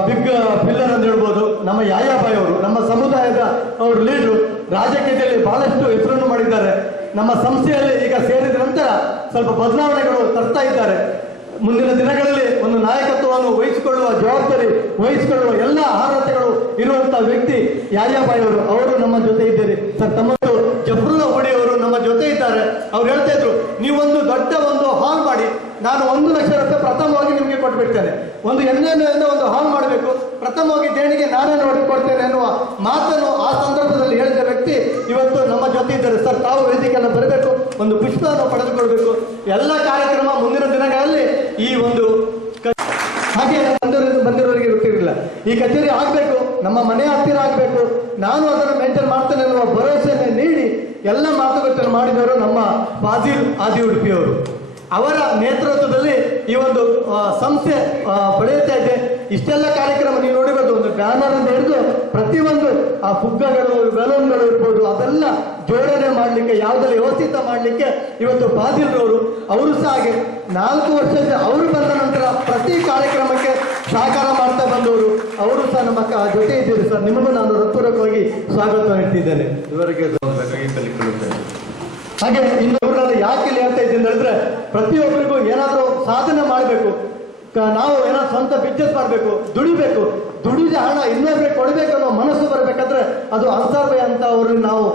ಬಿಗ್ ಪಿಲ್ಲರ್ ಅಂತ ಹೇಳ್ಬೋದು, ನಮ್ಮ ಯಾಯಾಬಾಯ್ ಅವರು, ನಮ್ಮ ಸಮುದಾಯದ ಅವರು ಲೀಡರು, ರಾಜಕೀಯದಲ್ಲಿ ಬಹಳಷ್ಟು ಹೆಸರನ್ನು ಮಾಡಿದ್ದಾರೆ. ನಮ್ಮ ಸಂಸ್ಥೆಯಲ್ಲಿ ಈಗ ಸೇರಿದ ನಂತರ ಸ್ವಲ್ಪ ಬದಲಾವಣೆಗಳು ತರ್ತಾ ಇದ್ದಾರೆ. ಮುಂದಿನ ದಿನಗಳಲ್ಲಿ ಒಂದು ನಾಯಕತ್ವವನ್ನು ವಹಿಸಿಕೊಳ್ಳುವ ಜವಾಬ್ದಾರಿ ವಹಿಸಿಕೊಳ್ಳುವ ಎಲ್ಲ ಅರ್ಹತೆಗಳು ಇರುವಂತಹ ವ್ಯಕ್ತಿ ಯಾಯಾಬಾಯ್ ಅವರು ನಮ್ಮ ಜೊತೆ ಇದ್ದೀರಿ ಸರ್. ತಮ್ಮದು ಜಫ್ರುಲ್ಲಾ ಹುಡಿ ಅವರು ನಮ್ಮ ಜೊತೆ ಇದ್ದಾರೆ. ಅವ್ರು ಹೇಳ್ತಾ ಇದ್ರು, ನೀವೊಂದು ದೊಡ್ಡ ಒಂದು ಹಾಲ್ ಮಾಡಿ ನಾನು 1 ಲಕ್ಷ ರೂಪಾಯಿ ಪ್ರಥಮವಾಗಿ ನಿಮಗೆ ಕೊಟ್ಬಿಡ್ತೇನೆ. ಒಂದು ಎಣ್ಣೆಯಿಂದ ಒಂದು ಹಾಲ್ ಮಾಡಬೇಕು, ಪ್ರಥಮವಾಗಿ ದೇಣಿಗೆ ನಾನೇ ನೋಡಿಕೊಡ್ತೇನೆ ಎನ್ನುವ ಮಾತನ್ನು ಆ ಸಂದರ್ಭದಲ್ಲಿ ಹೇಳಿದ ವ್ಯಕ್ತಿ ಇವತ್ತು ನಮ್ಮ ಜೊತೆ ಇದ್ದಾರೆ. ಸರ್, ತಾವು ವೇದಿಕೆಯನ್ನು ಬರಬೇಕು, ಒಂದು ಪುಷ್ಪವನ್ನು ಪಡೆದುಕೊಳ್ಬೇಕು. ಎಲ್ಲ ಕಾರ್ಯಕ್ರಮ ಮುಂದಿನ ದಿನಗಳಲ್ಲಿ ಈ ಒಂದು ಹಾಗೆ ಬಂದಿರೋರಿಗೆ ಗೊತ್ತಿರಲಿಲ್ಲ. ಈ ಕಚೇರಿ ಆಗಬೇಕು, ನಮ್ಮ ಮನೆ ಹತ್ತಿರ ಆಗಬೇಕು, ನಾನು ಅದನ್ನು ಮೇಂಟೈನ್ ಮಾಡ್ತೇನೆ ಎನ್ನುವ ಭರವಸೆಯನ್ನು ನೀಡಿ ಎಲ್ಲ ಮಾತುಕತೆಯನ್ನು ಮಾಡಿದವರು ನಮ್ಮ ಫಾಜಿಲ್ ಆದಿ ಉಡುಪಿಯವರು. ಅವರ ನೇತೃತ್ವದಲ್ಲಿ ಈ ಒಂದು ಸಂಸ್ಥೆ ಬೆಳೆಯುತ್ತಾ ಇದೆ. ಇಷ್ಟೆಲ್ಲ ಕಾರ್ಯಕ್ರಮ ನೀವು ನೋಡಿರೋದು, ಒಂದು ಬ್ಯಾನರ್ ಅಂತ ಹಿಡಿದು ಪ್ರತಿಯೊಂದು ಆ ಫುಗ್ಗಗಳು, ಬೆಲೂನ್ಗಳು ಇರ್ಬೋದು, ಅದೆಲ್ಲ ಜೋಡಣೆ ಮಾಡಲಿಕ್ಕೆ, ಯಾವುದೆಲ್ಲ ವ್ಯವಸ್ಥಿತ ಮಾಡಲಿಕ್ಕೆ ಇವತ್ತು ಫಾಜಿಲ್ರವರು ಅವರು ಸಹ ಹಾಗೆ 4 ವರ್ಷದ ಅವರು ಬಂದ ನಂತರ ಪ್ರತಿ ಕಾರ್ಯಕ್ರಮಕ್ಕೆ ಸಹಕಾರ ಮಾಡ್ತಾ ಬಂದವರು. ಅವರು ಸಹ ನಮ್ಮ ಜೊತೆ ಇದ್ದೀರಿ ಸರ್. ನಿಮಗೂ ನಾನು ಹೃತ್ಪೂರ್ವಕವಾಗಿ ಸ್ವಾಗತ ನೀಡ್ತಿದ್ದೇನೆ. ಇವರಿಗೆ ಕಲಿಕೊಳ್ಳುತ್ತೇನೆ. ಹಾಗೆ ಇನ್ನು ಇವ್ರನ್ನೆಲ್ಲ ಯಾಕೆ ಇಲ್ಲಿ ಹೇಳ್ತಾ ಇದ್ದೀನಿ ಹೇಳಿದ್ರೆ, ಪ್ರತಿಯೊಬ್ಬರಿಗೂ ಏನಾದರೂ ಸಾಧನೆ ಮಾಡಬೇಕು, ನಾವು ಏನಾದ್ರು ಸ್ವಂತ ಬಿಸ್ನೆಸ್ ಮಾಡಬೇಕು, ದುಡಿಬೇಕು, ದುಡಿದ ಹಣ ಇನ್ನೊಬ್ಬರಿಗೆ ಕೊಡಬೇಕು ಅನ್ನೋ ಮನಸ್ಸು ಬರಬೇಕಾದ್ರೆ ಅದು ಅನ್ಸಾರ್ ಭಾಯ್ ಅಂತ ಅವ್ರಿಗೆ ನಾವು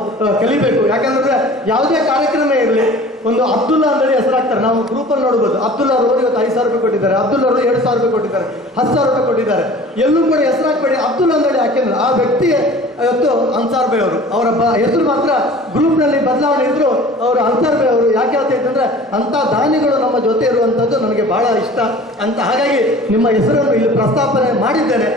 ಕಲಿಬೇಕು. ಯಾಕಂದ್ರೆ ಯಾವುದೇ ಕಾರ್ಯಕ್ರಮ ಇರಲಿ, ಒಂದು ಅಬ್ದುಲ್ಲಾ ಅಂದೇಳಿ ಹೆಸರಾಗ್ತಾರೆ, ನಾವು ಗ್ರೂಪಲ್ಲಿ ನೋಡ್ಬೋದು. ಅಬ್ದುಲ್ಲಾ ಅವರು ಇವತ್ತು 5,000 ರೂಪಾಯಿ ಕೊಟ್ಟಿದ್ದಾರೆ, ಅಬ್ದುಲ್ಲಾ ಅವರು 2,000 ರೂಪಾಯಿ ಕೊಟ್ಟಿದ್ದಾರೆ, 10,000 ರೂಪಾಯಿ ಕೊಟ್ಟಿದ್ದಾರೆ. ಎಲ್ಲೂ ಕೂಡ ಹೆಸರಾಕ್ಬೇಡಿ, ಅಬ್ದುಲ್ಲಾ ಅಂದೇಳಿ ಯಾಕೆಂದ್ರೆ ಆ ವ್ಯಕ್ತಿ ಇವತ್ತು ಅನ್ಸಾರ್ ಭಾಯ್ ಅವರು, ಅವರ ಹೆಸರು ಮಾತ್ರ ಗ್ರೂಪ್ನಲ್ಲಿ ಬದಲಾವಣೆ ಇದ್ರು ಅವರು ಅನ್ಸಾರ್ ಭಾಯ್ ಅವರು. ಯಾಕೆ ಹೇಳ್ತಾ ಇದ್ದಂದ್ರೆ ಅಂಥ ದಾನಿಗಳು ನಮ್ಮ ಜೊತೆ ಇರುವಂಥದ್ದು ನನಗೆ ಬಹಳ ಇಷ್ಟ ಅಂತ. ಹಾಗಾಗಿ ನಿಮ್ಮ ಹೆಸರನ್ನು ಇಲ್ಲಿ ಪ್ರಸ್ತಾಪನೆ ಮಾಡಿದ್ದೇನೆ.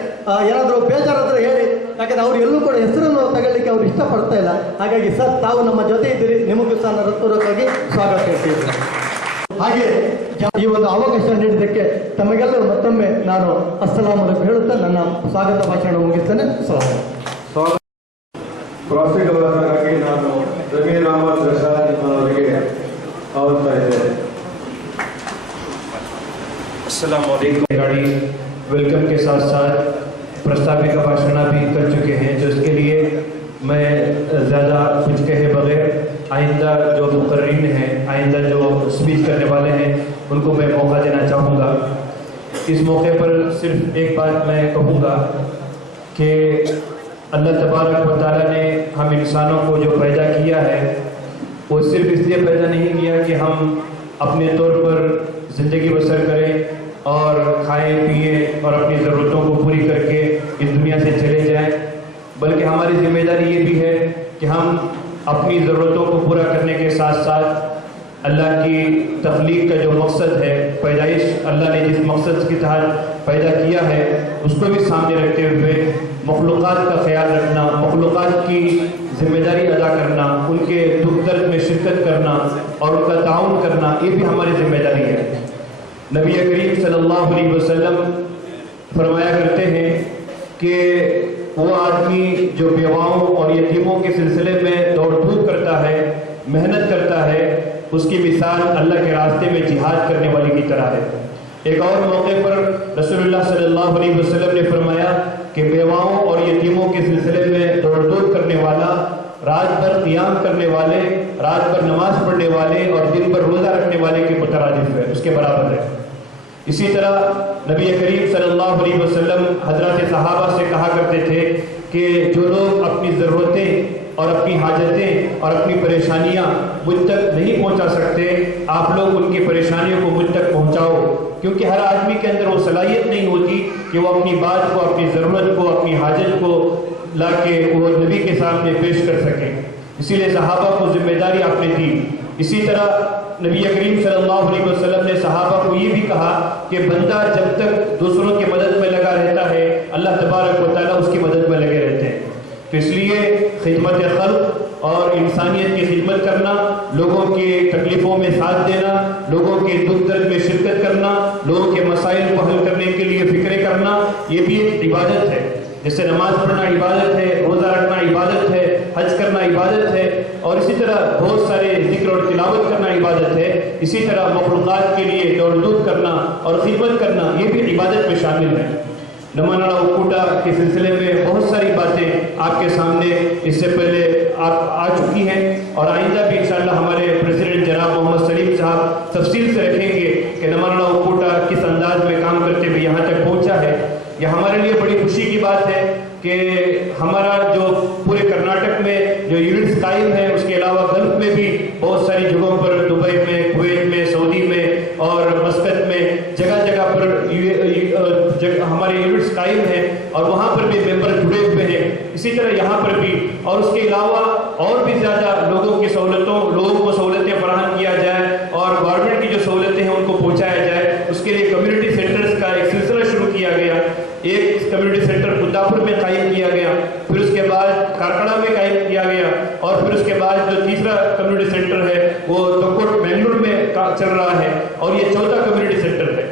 ಏನಾದರೂ ಬೇಜಾರಾದ್ರೆ ಹೇಳಿ, ಯಾಕಂದ್ರೆ ಅವ್ರು ಎಲ್ಲೂ ಕೂಡ ಹೆಸರನ್ನು ತಗೊಳ್ಳಿಕ್ಕೆ ಅವ್ರು ಇಷ್ಟಪಡ್ತಾ ಇಲ್ಲ. ಹಾಗಾಗಿ ಸರ್, ತಾವು ನಮ್ಮ ಜೊತೆ ಇದ್ದೀರಿ, ನಿಮಗೂ ಸಹ ನಾನು ಹೃತ್ಪೂರ್ವಕವಾಗಿ ಸ್ವಾಗತ ಹೇಳ್ತಿದ್ದೀನಿ. ಹಾಗೆ ಈ ಒಂದು ಅವಕಾಶ ನೀಡಿದ್ದಕ್ಕೆ ತಮಗೆಲ್ಲರೂ ಮತ್ತೊಮ್ಮೆ ನಾನು ಅಸ್ಸಲಾಂ ಅಲೈಕುಂ ಹೇಳುತ್ತಾ ನನ್ನ ಸ್ವಾಗತ ಭಾಷಣ ಮುಗಿಸ್ತೇನೆ. ಪ್ರಾಸ್ತಿಕವಾಗಿ ನಾನು ಜಮೀರ್ ಅಹಮದ್ ರಶಾದ್ ಅವರಿಗೆ ಆಹ್ವಾನಿಸ್ತಾ ಇದ್ದೇನೆ. अस्सलाम वालेकुम। गाड़ी वेलकम के साथ साथ प्रस्ताविका भाषण भी कर चुके हैं, जो इसके लिए मैं ज़्यादा कुछ कहे बगैर आइंदा जो मुकर्रीन हैं, आइंदा जो स्पीच करने वाले हैं, उनको मैं मौका देना चाहूँगा। इस मौके पर सिर्फ एक बात मैं कहूँगा कि अल्लाह तबारक व तआला ने हम इंसानों को जो पैदा किया है, वो सिर्फ इसलिए पैदा नहीं किया कि हम अपने तौर पर ज़िंदगी बसर करें और खाएं पिएं और अपनी ज़रूरतों को पूरी करके इस दुनिया से चले जाएं, बल्कि हमारी जिम्मेदारी ये भी है कि हम अपनी ज़रूरतों को पूरा करने के साथ साथ अल्लाह की तख्लीक का जो मकसद है, पैदाइश अल्लाह ने जिस मकसद के तहत पैदा किया है, उसको भी सामने रखते हुए मखलूक़ात का ख्याल रखना, मखलूक़ात की जिम्मेदारी अदा करना, उनके दुख दर्द में शिरकत करना और उनका ताउन करना, ये भी हमारी जिम्मेदारी है। नबी करीम सल्लल्लाहु अलैहि वसल्लम फरमाया करते हैं कि वो आदमी जो बेवाओं और यतीमों के सिलसिले में दौड़ धूप करता है, मेहनत करता है, उसकी मिसाल अल्लाह के रास्ते में जिहाद करने वाले की तरह है। एक और मौके पर रसूलुल्लाह सल्लल्लाहु अलैहि वसल्लम ने फरमाया कि बेवाओं और यतीमों के सिलसिले में दौड़ धूप करने वाला, रात भर क़ियाम करने वाले, रात भर नमाज पढ़ने वाले और दिन भर रोज़ा रखने वाले के मुतरादिफ है, उसके बराबर है। इसी तरह नबी करीम सल्लल्लाहु अलैहि वसल्लम हज़रत सहाबा से कहा करते थे कि जो लोग अपनी ज़रूरतें और अपनी हाजतें और अपनी परेशानियां मुझ तक नहीं पहुंचा सकते, आप लोग उनकी परेशानियों को मुझ तक पहुंचाओ, क्योंकि हर आदमी के अंदर वो सलाहियत नहीं होती कि वो अपनी बात को, अपनी ज़रूरत को, अपनी हाजत को ला के वो नबी के सामने पेश कर सकें। इसीलिए सहाबा को जिम्मेदारी आपने दी। इसी तरह नबी करीम सल्लल्लाहु अलैहि वसल्लम ने सहाबा को ये भी कहा कि बंदा जब तक दूसरों की मदद में लगा रहता है, अल्लाह तबारक व तआला उसकी मदद में लगे रहते हैं। तो इसलिए खिदमत खल्क़ और इंसानियत की खिदमत करना, लोगों की तकलीफ़ों में साथ देना, लोगों के दुख दर्द में शिरकत करना, लोगों के मसाइल को हल करने के लिए फ़िक्र करना, ये भी एक इबादत है। जैसे नमाज पढ़ना इबादत है, रोज़ा रखना इबादत है, हज करना इबादत है, और इसी तरह बहुत सारे जिक्र और तिलावत करना इबादत है। इसी तरह मखलूक़ात के लिए दौड़ धूप करना और खिदमत करना, ये भी इबादत में शामिल है। नमनाड़ा उक्कूटा के सिलसिले में बहुत सारी बातें आपके सामने इससे पहले आ चुकी हैं, और आइंदा भी इंशाअल्लाह हमारे प्रेसिडेंट जनाब मोहम्मद सलीम साहब तफसील से रखेंगे कि नमनाड़ा उक्कूटा किस अंदाज में काम करते हुए यहाँ तक पहुँचा है। यह हमारे लिए बड़ी खुशी की बात है कि हमारा जो पूरे कर्नाटक में जो यूनिट्स कायम है, उसके अलावा गल्फ में भी बहुत सारी जगहों पर, दुबई में, कुवैत में, सऊदी में और मस्कत कायम है और वहाँ पर भी मेंबर जुड़े हुए हैं। इसी तरह यहाँ पर भी और उसके अलावा और भी ज़्यादा लोगों को सहूलतें फराहम किया जाए और गवर्नमेंट की जो सहूलतें हैं उनको पहुँचाया जाए। उसके लिए कम्युनिटी सेंटर्स का एक सिलसिला शुरू किया गया। एक कम्युनिटी सेंटर खुदापुर में कायम किया गया, फिर उसके बाद कारकड़ा में कायम किया गया और फिर उसके बाद जो तीसरा कम्युनिटी सेंटर है वो दोकोट बेंगलुरु में चल रहा है और ये चौथा कम्युनिटी सेंटर है।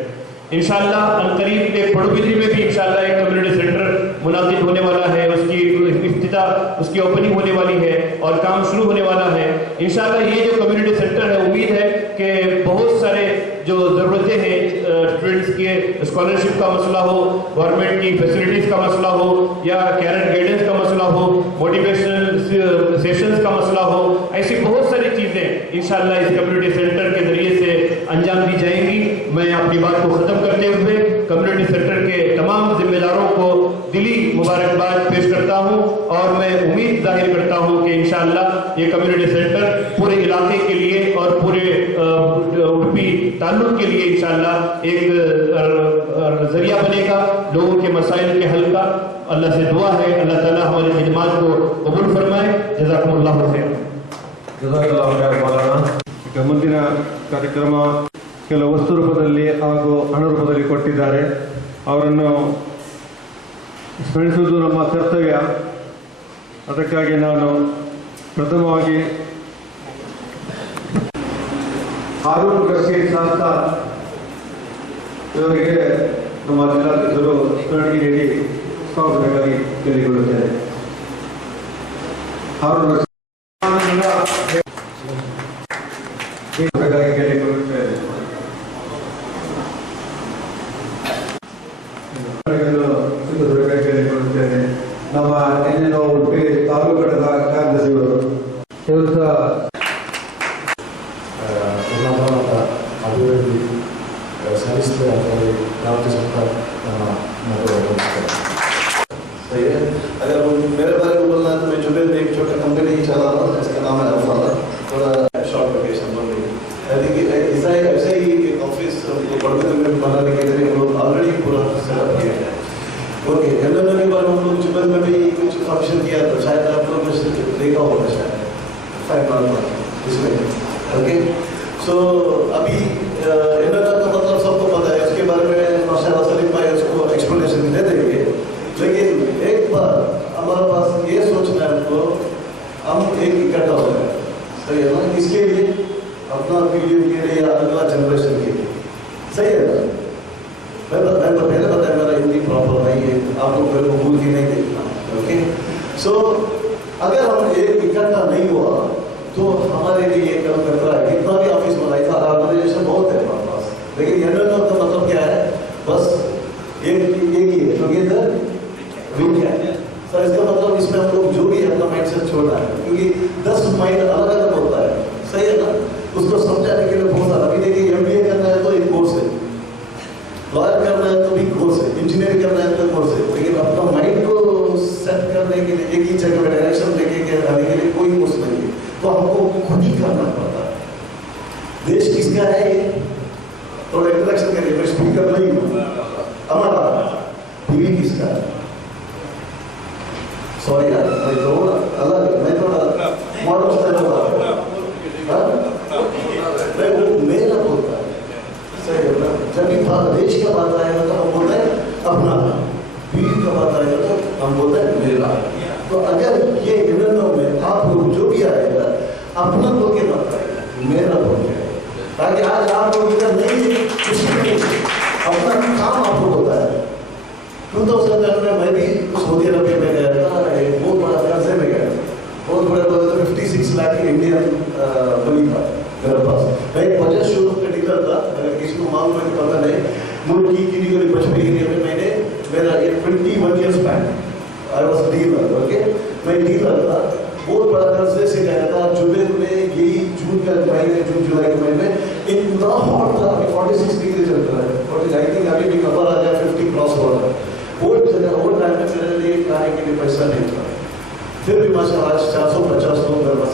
इंशाअल्लाह अनकरीब एक पड़ोबिद्री में भी इंशाअल्लाह एक कम्युनिटी सेंटर मुनाजिब होने वाला है, उसकी इफ्तिताह उसकी ओपनिंग होने वाली है और काम शुरू होने वाला है। इंशाअल्लाह ये जो कम्युनिटी सेंटर है उम्मीद है कि बहुत सारे जो ज़रूरतें हैं स्टूडेंट्स के स्कॉलरशिप का मसला हो, गवर्नमेंट की फैसिलिटीज़ का मसला हो या कैरियर गाइडेंस का मसला हो, मोटिवेशनल सेशंस का मसला हो, ऐसी बहुत सारी चीज़ें इंशाअल्लाह इस कम्युनिटी सेंटर के ज़रिए से अंजाम दी जाएंगी। मैं अपनी बात को ख़त्म करते हुए कम्युनिटी सेंटर के तमाम जिम्मेदारों को दिली मुबारकबाद पेश करता हूँ और मैं उम्मीद जाहिर करता हूँ कि इंशाअल्लाह ये कम्युनिटी सेंटर पूरे इलाके के लिए और पूरे उडुपी ताल्लुक के लिए इंशाअल्लाह एक जरिया बनेगा लोगों के मसाइल के हल का। अल्लाह से दुआ है अल्लाह ताला हमारी खिदमत को कबूल फरमाए। जज़ाकुमुल्लाहु खैर। ಜಜಾಕಲ್ಲಾಹು ಖೈರ್ ಮೌಲಾನಾ. ಈಗ ಮುಂದಿನ ಕಾರ್ಯಕ್ರಮ ಕೆಲವು ವಸ್ತು ರೂಪದಲ್ಲಿ ಹಾಗೂ ಹಣ ರೂಪದಲ್ಲಿ ಕೊಟ್ಟಿದ್ದಾರೆ. ಅವರನ್ನು ಸ್ಮರಿಸುವುದು ನಮ್ಮ ಕರ್ತವ್ಯ. ಅದಕ್ಕಾಗಿ ನಾನು ಪ್ರಥಮವಾಗಿ ಹಾರೂನ್ ರಶೀದ್ ಸಂಸ್ಥಾ ಇವರಿಗೆ ನಮ್ಮ ಜಿಲ್ಲಾಧ್ಯಕ್ಷರು ಸ್ಮರಣೆ ನೀಡಿ ಸ್ವಾಗತವಾಗಿ ಕೇಳಿಕೊಳ್ಳುತ್ತೇನೆ. ಹಾರೂನ್ ರಶೀದ್ ನಮ್ಮ ಏನೇನೋ ಉಡುಪಿ ತಾಲೂಕು ಘಟಕ ಕಾರ್ಯದರ್ಶಿಗಳು ಇವರು ಸಹ अभिवृद्धि सहिष्णु राज्य सरकार सही है। अगर मेरे बारे में बोलना है तो मैं जुबेल में एक छोटा कंपनी ही चला रहा हूँ, इसका नाम है अल्फाला। थोड़ा शॉर्ट लोकेशन बोल रही है। ऐसा ही एक ऑफिस पढ़ते में बनाने के लिए हम लोग ऑलरेडी पूरा सेटअप किया है। ओके, एमएनए के बारे में हम लोग जुबेल में भी कुछ फंक्शन किया था, शायद आप लोग देखा होगा शायद 5 नवंबर इसमें। ओके, सो अभी एमएनए का मतलब सबको पता है, उसके बारे में माशाल्लाह सलीम भाई उसको एक्सप्लेनेशन दे देंगे। लेकिन एक बार हमारे पास ये सोचना है तो हम एक इकट्ठा हो जाए, सही है ना? इसके लिए अपना पीढ़ी के लिए या अगला जनरेशन के लिए, सही है ना? मैं तो पहले बताया मेरा हिंदी प्रॉपर नहीं है, आप लोग मेरे को भूल के नहीं देखना। ओके, सो अगर हम एक इकट्ठा नहीं हुआ तो हमारे लिए एक खतरा है। कितना भी ऑफिस बनाई था, ऑर्गेनाइजेशन बहुत है हमारे पास, लेकिन एमएनए का मतलब क्या है? बस एक ही है, टुगेदर वी कैन। सर इसका मतलब इसमें हम लोग जो भी अपना माइंडसेट छोड़ना है, क्योंकि 10 माइंड अलग अलग होता है, सही है ना? उसको समझाने के लिए बहुत सारा, अभी देखिए एमबीए करना है तो एक कोर्स है, लॉयर करना है तो भी कोर्स है, इंजीनियरिंग करना है तो कोर्स है, लेकिन अपना माइंड को सेट करने के लिए एक ही जगह में डायरेक्शन लेके आने के लिए कोई कोर्स नहीं है, तो हमको खुद ही करना पड़ता है। देश किसका है ये थोड़ा इंट्रोडक्शन करिए, मैं स्पीकर नहीं हूँ। हमारा टीवी किसका है? सॉरी यार, मैं थोड़ा अलग, मैं थोड़ा मॉडल स्टाइल का मैं वो मेरा बोलता है, सही है ना? जब भी देश का बात आएगा तो हम बोलते हैं अपना, टीवी का बात आएगा तो हम बोलते हैं मेरा। तो अगर ये एमएनए में आप लोग जो भी आएगा अपना बोल के मत आएगा, मेरा बोल के, ताकि आज आप लोग इधर नहीं है कुछ नहीं, अपना काम आपको होता है। 2010 में मैं भी सऊदी अरबिया में गया था, एक बहुत बड़ा कर्जे में गया, बहुत बड़ा 56 लाख इंडियन बनी था मेरे पास। मैं एक बजट शोरूम का डीलर था, अगर किसी को मालूम है पता नहीं, मुल्क की किसी बचपन एरिया में मैंने मेरा 21 years back I was dealer. Okay, मैं डीलर था, बहुत बड़ा कर्जे से गया था। जुबेल में यही जून का महीने, जून जुलाई के महीने इतना हॉट था, 46 डिग्री चल रहा है, 40 आई थिंक अभी भी खबर आ गया 50 क्रॉस हो रहा है। वो टाइम में मेरे लिए खाने के लिए पैसा नहीं था, फिर भी माशाल्लाह आज 450 लोग मेरे पास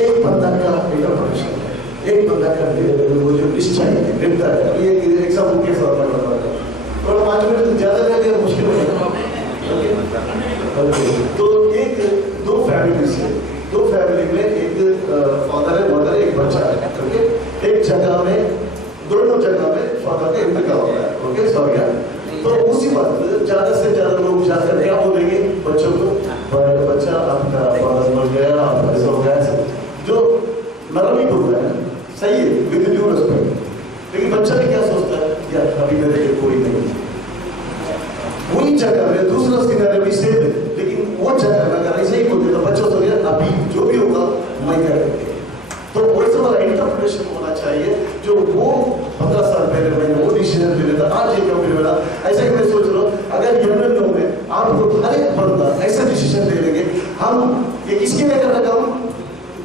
एक बंदा का इंटरप्रिटेशन है, एक बंदा कर दे, वो जो लिस्ट चाहिए देता है, अभी एक एग्जाम्पल के साथ मैं बता रहा हूँ, थोड़ा 5 मिनट ज़्यादा लगे मुश्किल है। तो एक दो फैमिली में एक फादर है, मदर, एक बच्चा है, ओके। एक जगह में, दोनों जगह में फादर का इंतकाल होता है, ओके, सॉरी। तो उसी वक्त ज़्यादा से ज़्यादा लोग जाकर क्या बोलेंगे बच्चों को, बच्चा आपका फादर मर गया, आपका ऐसा हो गया, जो नरम ही बोल रहा है, सही है, विद ड्यू रिस्पेक्ट। लेकिन बच्चा भी क्या सोचता है, यार अभी मेरे लिए कोई नहीं। वही जगह में दूसरा सिनेरियो भी सेम है, लेकिन वो जगह में अगर ऐसे ही बोलते तो बच्चों से अभी जो भी होगा मैं करेंगे। तो वैसे वाला इंटरप्रिटेशन होना चाहिए जो वो 15 साल पहले मैंने वो डिसीजन ले लेता, आज ये क्यों मिला। ऐसा ही मैं सोच रहा हूँ, अगर एमएलए में आपको हर एक बंदा ऐसा डिसीजन ले लेंगे, हम ये किसके लिए कर रखा हूँ,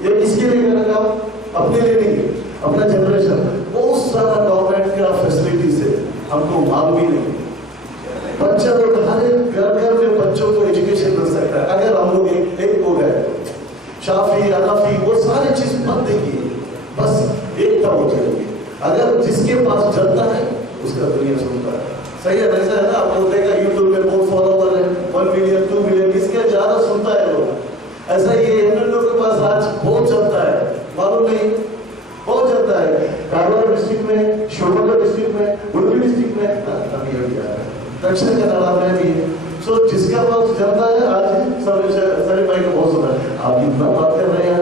ये किसके लिए कर रखा हूँ, अपने लिए नहीं, अपना जनरेशन। बहुत सारा गवर्नमेंट का फैसिलिटीज है, हमको मालूम ही नहीं। बच्चा तो हर एक घर में बच्चों को एजुकेशन मिल सकता है। अगर हम लोग एक हो गए शाफी अनाफी वो सारी चीज मत देखिए, बस एकता हो जाएगी। अगर जिसके पास जनता है उसका दुनिया सुनता है, सही है। ऐसा है ना, आप लोग देखा यूट्यूब में बहुत फॉलोवर है, 1 मिलियन 2 मिलियन, किसके ज्यादा सुनता है लोग। ऐसा ही एमएलए के पास आज बहुत जनता है, मालूम नहीं, बहुत जनता है। कारोबार डिस्ट्रिक्ट में, शिवमोगा डिस्ट्रिक्ट में, उडुपी डिस्ट्रिक्ट में, दक्षिण कन्नड़ा में भी। सो जिसका पास जनता है, आज सभी भाई को बहुत सुना है, आप कितना बात कर रहे हैं,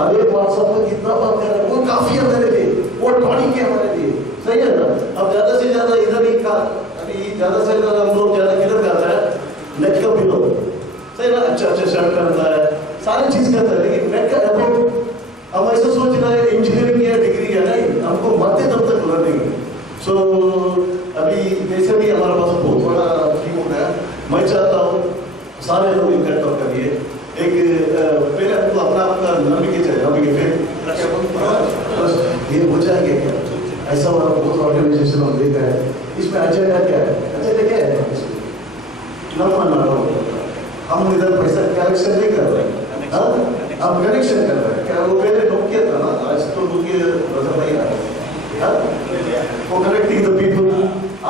आगे व्हाट्सएप पर कितना बात कर रहे हैं, वो काफी है मेरे लिए, वो टॉनिक है हमारे लिए, सही है ना। अब ज्यादा से ज्यादा इधर ही का अभी ज्यादा से ज्यादा हम लोग ज्यादा किधर जाता है, नेट का भी लोग, सही ना, अच्छा शर्ट पहनता है, सारी चीज करता है, लेकिन नेट का अबाउट हम ऐसा सोच रहे हैं इंजीनियरिंग या डिग्री है नहीं, हमको मरते दम तक लर्निंग। सो अभी जैसे भी हमारा पास बहुत बड़ा टीम हो गया, मैं चाहता हूँ सारे लोग इकट्ठा करिए। एक पहले हमको अपना आपका नंबिके चाहिए, नंबिके फिर ये हो जाएगा क्या, ऐसा वाला बहुत ऑर्गेनाइजेशन हम देख रहे हैं। इसमें एजेंडा क्या है, एजेंडा क्या है, न मानना हो, हम इधर पैसा कलेक्शन नहीं कर रहे हैं, हम कनेक्शन कर रहे हैं। क्या वो पहले लोग किया था ना, आज तो लोग ये नजर नहीं आ रहा, वो कनेक्टिंग द पीपल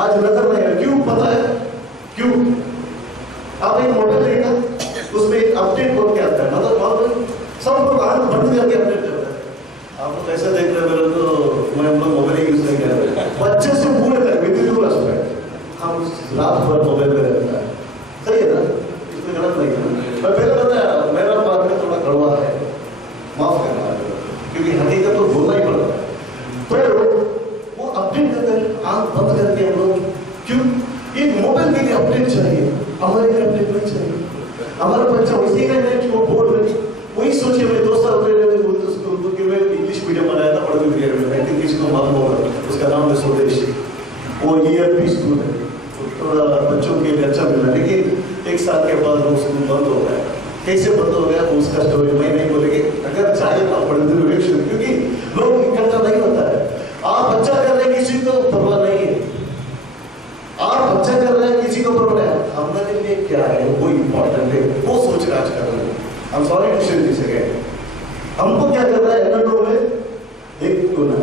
आज नजर नहीं आ रहा। क्यों पता है क्यों? आप एक मॉडल देखा, उसमें एक अपडेट बोल के आता है, मतलब सब लोग आंख बंद करके अपडेट कर रहे हैं। आप लोग ऐसा देख रहे हैं, तो मैं हम लोग मोबाइल यूज नहीं कर रहे, बच्चे से पूरे तक विद्युत रेस्पेक्ट हम रात भर मोबाइल में रहता है, सही है ना, इसमें गलत नहीं है। मैं पहले बताया मेरा बात में थोड़ा कड़वा है, माफ करना, क्योंकि हकीकत तो बोलना ही पड़ता है। तो वो अपडेट कर आंख बंद करके हम लोग, क्यों एक मोबाइल के लिए अपडेट चाहिए, हमारे लिए अपडेट नहीं चाहिए। हमारा बच्चा वैसे ही कहते हैं कि वो बोल रहे, वही सोचिए मैं 2 साल पहले मैं इंग्लिश मीडियम बनाया था पढ़ने के लिए, आई थिंक किसी को मालूम होगा, उसका नाम है स्वदेश। वो ERP स्कूल है, थोड़ा बच्चों के लिए अच्छा मिला, लेकिन 1 साल के बाद वो स्कूल बंद हो गया। कैसे बंद हो गया उसका स्टोरी मैं नहीं बोलेंगे, अगर चाहे तो पढ़ दो, क्योंकि लोग इकट्ठा नहीं होता है। आप बच्चा कर रहे हैं, किसी को परवाह नहीं है, आप बच्चा कर रहे हैं, किसी को परवाह है, हमारे लिए क्या है वो इम्पोर्टेंट है, वो सोच रहे आज कर रहे हैं। हम सॉरी क्वेश्चन दे सके, हमको क्या कर रहा है एमएलए में एक गुना।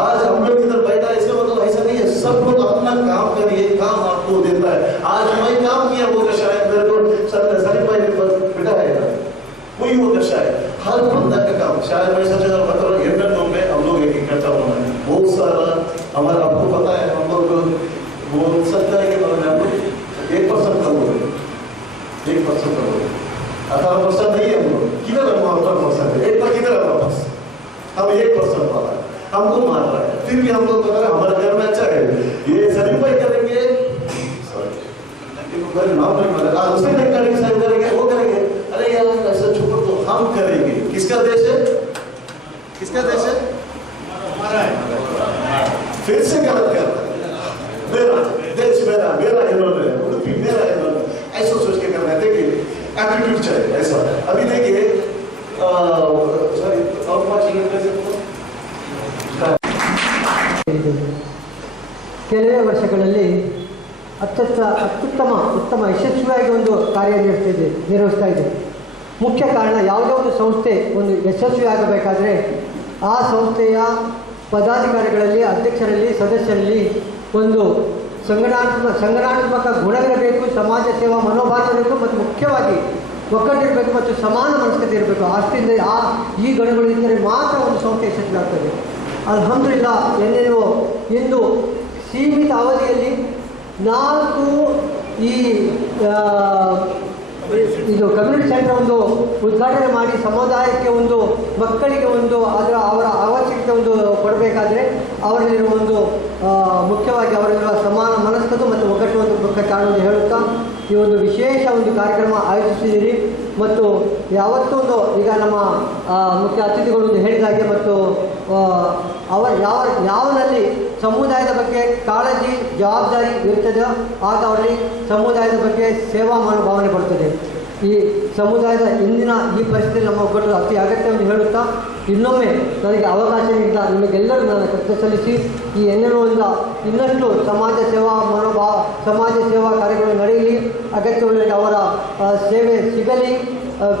आज हम लोग इधर बैठा है, इसका मतलब ऐसा नहीं है सब लोग अपना काम करिए, काम आपको देता है। आज मैं काम किया वो दशा है, मेरे को सारी भाई के पास बेटा है, कोई वो दशा है, हर बंदा का काम। शायद मैं सच बता रहा हूँ, एमएलए में हम लोग एक इकट्ठा होना है, बहुत सारा हमारा आपको पता है, हम लोग बोल सकता है कि 1% कम हो गए, 1% कम हो गए, 18% नहीं है हम लोग, किधर हम 18% है, एक पर किधर है वापस, हम 1% वाला हमको मार रहा है। फिर भी हम लोग बता रहे हमारे घर में अच्छा है, ये सैनिफाई करेंगे, नाम नहीं मारा, उससे नहीं करेंगे, वो करेंगे, अरे यार ऐसा छुप तो हम करेंगे। किसका देश है, किसका देश है, हमारा है। फिर से गलत कर रहा है, मेरा देश मेरा, मेरा इन्होंने उडुपी मेरा इन्होंने, ऐसा सोच के करना है। देखिए एटीट्यूड चाहिए ऐसा। अभी देखिए सॉरी और 5 मिनट ಕೆಲವೇ ವರ್ಷಗಳಲ್ಲಿ ಉತ್ತಮ ಯಶಸ್ವಿಯಾಗಿ ಒಂದು ಕಾರ್ಯ ನಿರ್ವಹಿಸ್ತಾ ಇದೆ. ಮುಖ್ಯ ಕಾರಣ ಯಾವುದೇ ಒಂದು ಸಂಸ್ಥೆ ಒಂದು ಯಶಸ್ವಿ ಆಗಬೇಕಾದ್ರೆ ಆ ಸಂಸ್ಥೆಯ ಪದಾಧಿಕಾರಿಗಳಲ್ಲಿ, ಅಧ್ಯಕ್ಷರಲ್ಲಿ, ಸದಸ್ಯರಲ್ಲಿ ಒಂದು ಸಂಘಟನಾತ್ಮಕ ಗುಣವಿರಬೇಕು, ಸಮಾಜ ಸೇವಾ ಮನೋಭಾವ ಇರಬೇಕು ಮತ್ತು ಮುಖ್ಯವಾಗಿ ಒಗ್ಗಟ್ಟಿರಬೇಕು ಮತ್ತು ಸಮಾನ ಮನಸ್ಕತೆ ಇರಬೇಕು. ಅಷ್ಟಿಂದ ಈ ಗುಣಗಳು ಇದ್ದರೆ ಮಾತ್ರ ಒಂದು ಸಂಸ್ಥೆ ಯಶಸ್ವಿಯಾಗ್ತದೆ. ಅಲ್ಹಮ್ದುಲಿಲ್ಲಾ ಏನೇನೋ ಇಂದು ಸೀಮಿತ ಅವಧಿಯಲ್ಲಿ 4 ಇದು ಕಮ್ಯುನಿಟಿ ಸೆಂಟರ್ ಒಂದು ಉದ್ಘಾಟನೆ ಮಾಡಿ ಸಮುದಾಯಕ್ಕೆ ಒಂದು ಮಕ್ಕಳಿಗೆ ಒಂದು ಅವರ ಅವಶ್ಯಕತೆ ಒಂದು ಕೊಡಬೇಕಾದ್ರೆ ಅವರಲ್ಲಿರುವ ಒಂದು ಮುಖ್ಯವಾಗಿ ಅವರಲ್ಲಿರುವ ಸಮಾನ ಮನಸ್ಕತೆ ಮತ್ತು ಒಗ್ಗಟ್ಟು ಒಂದು ಮುಖ್ಯ ಕಾರಣ ಹೇಳುತ್ತಾ ಈ ಒಂದು ವಿಶೇಷ ಒಂದು ಕಾರ್ಯಕ್ರಮ ಆಯೋಜಿಸಿದ್ದೀರಿ. ಮತ್ತು ಯಾವತ್ತೊಂದು ಈಗ ನಮ್ಮ ಮುಖ್ಯ ಅತಿಥಿಗಳು ಹೇಳಿದಾಗೆ ಮತ್ತು ಯಾವನಲ್ಲಿ ಸಮುದಾಯದ ಬಗ್ಗೆ ಕಾಳಜಿ ಜವಾಬ್ದಾರಿ ಇರ್ತದೋ ಆಗ ಅವರಲ್ಲಿ ಸಮುದಾಯದ ಬಗ್ಗೆ ಸೇವಾ ಮನೋಭಾವನೆ ಬರ್ತದೆ. ಈ ಸಮುದಾಯದ ಇಂದಿನ ಈ ಪರಿಸ್ಥಿತಿಯಲ್ಲಿ ನಮ್ಮ ಒಗ್ಗಟ್ಟು ಅತಿ ಅಗತ್ಯವೆಂದು ಹೇಳುತ್ತಾ ಇನ್ನೊಮ್ಮೆ ನನಗೆ ಅವಕಾಶ ನೀಡಿದ ನಿಮಗೆಲ್ಲರೂ ನಾನು ಕೃತಜ್ಞತೆ ಸಲ್ಲಿಸಿ ಈ ಎನ್ನೆನ್ನುವಂಥ ಇನ್ನಷ್ಟು ಸಮಾಜ ಸೇವಾ ಕಾರ್ಯಗಳು ನಡೆಯಲಿ, ಅಗತ್ಯವುಳ್ಳವರಿಗೆ ಅವರ ಸೇವೆ ಸಿಗಲಿ.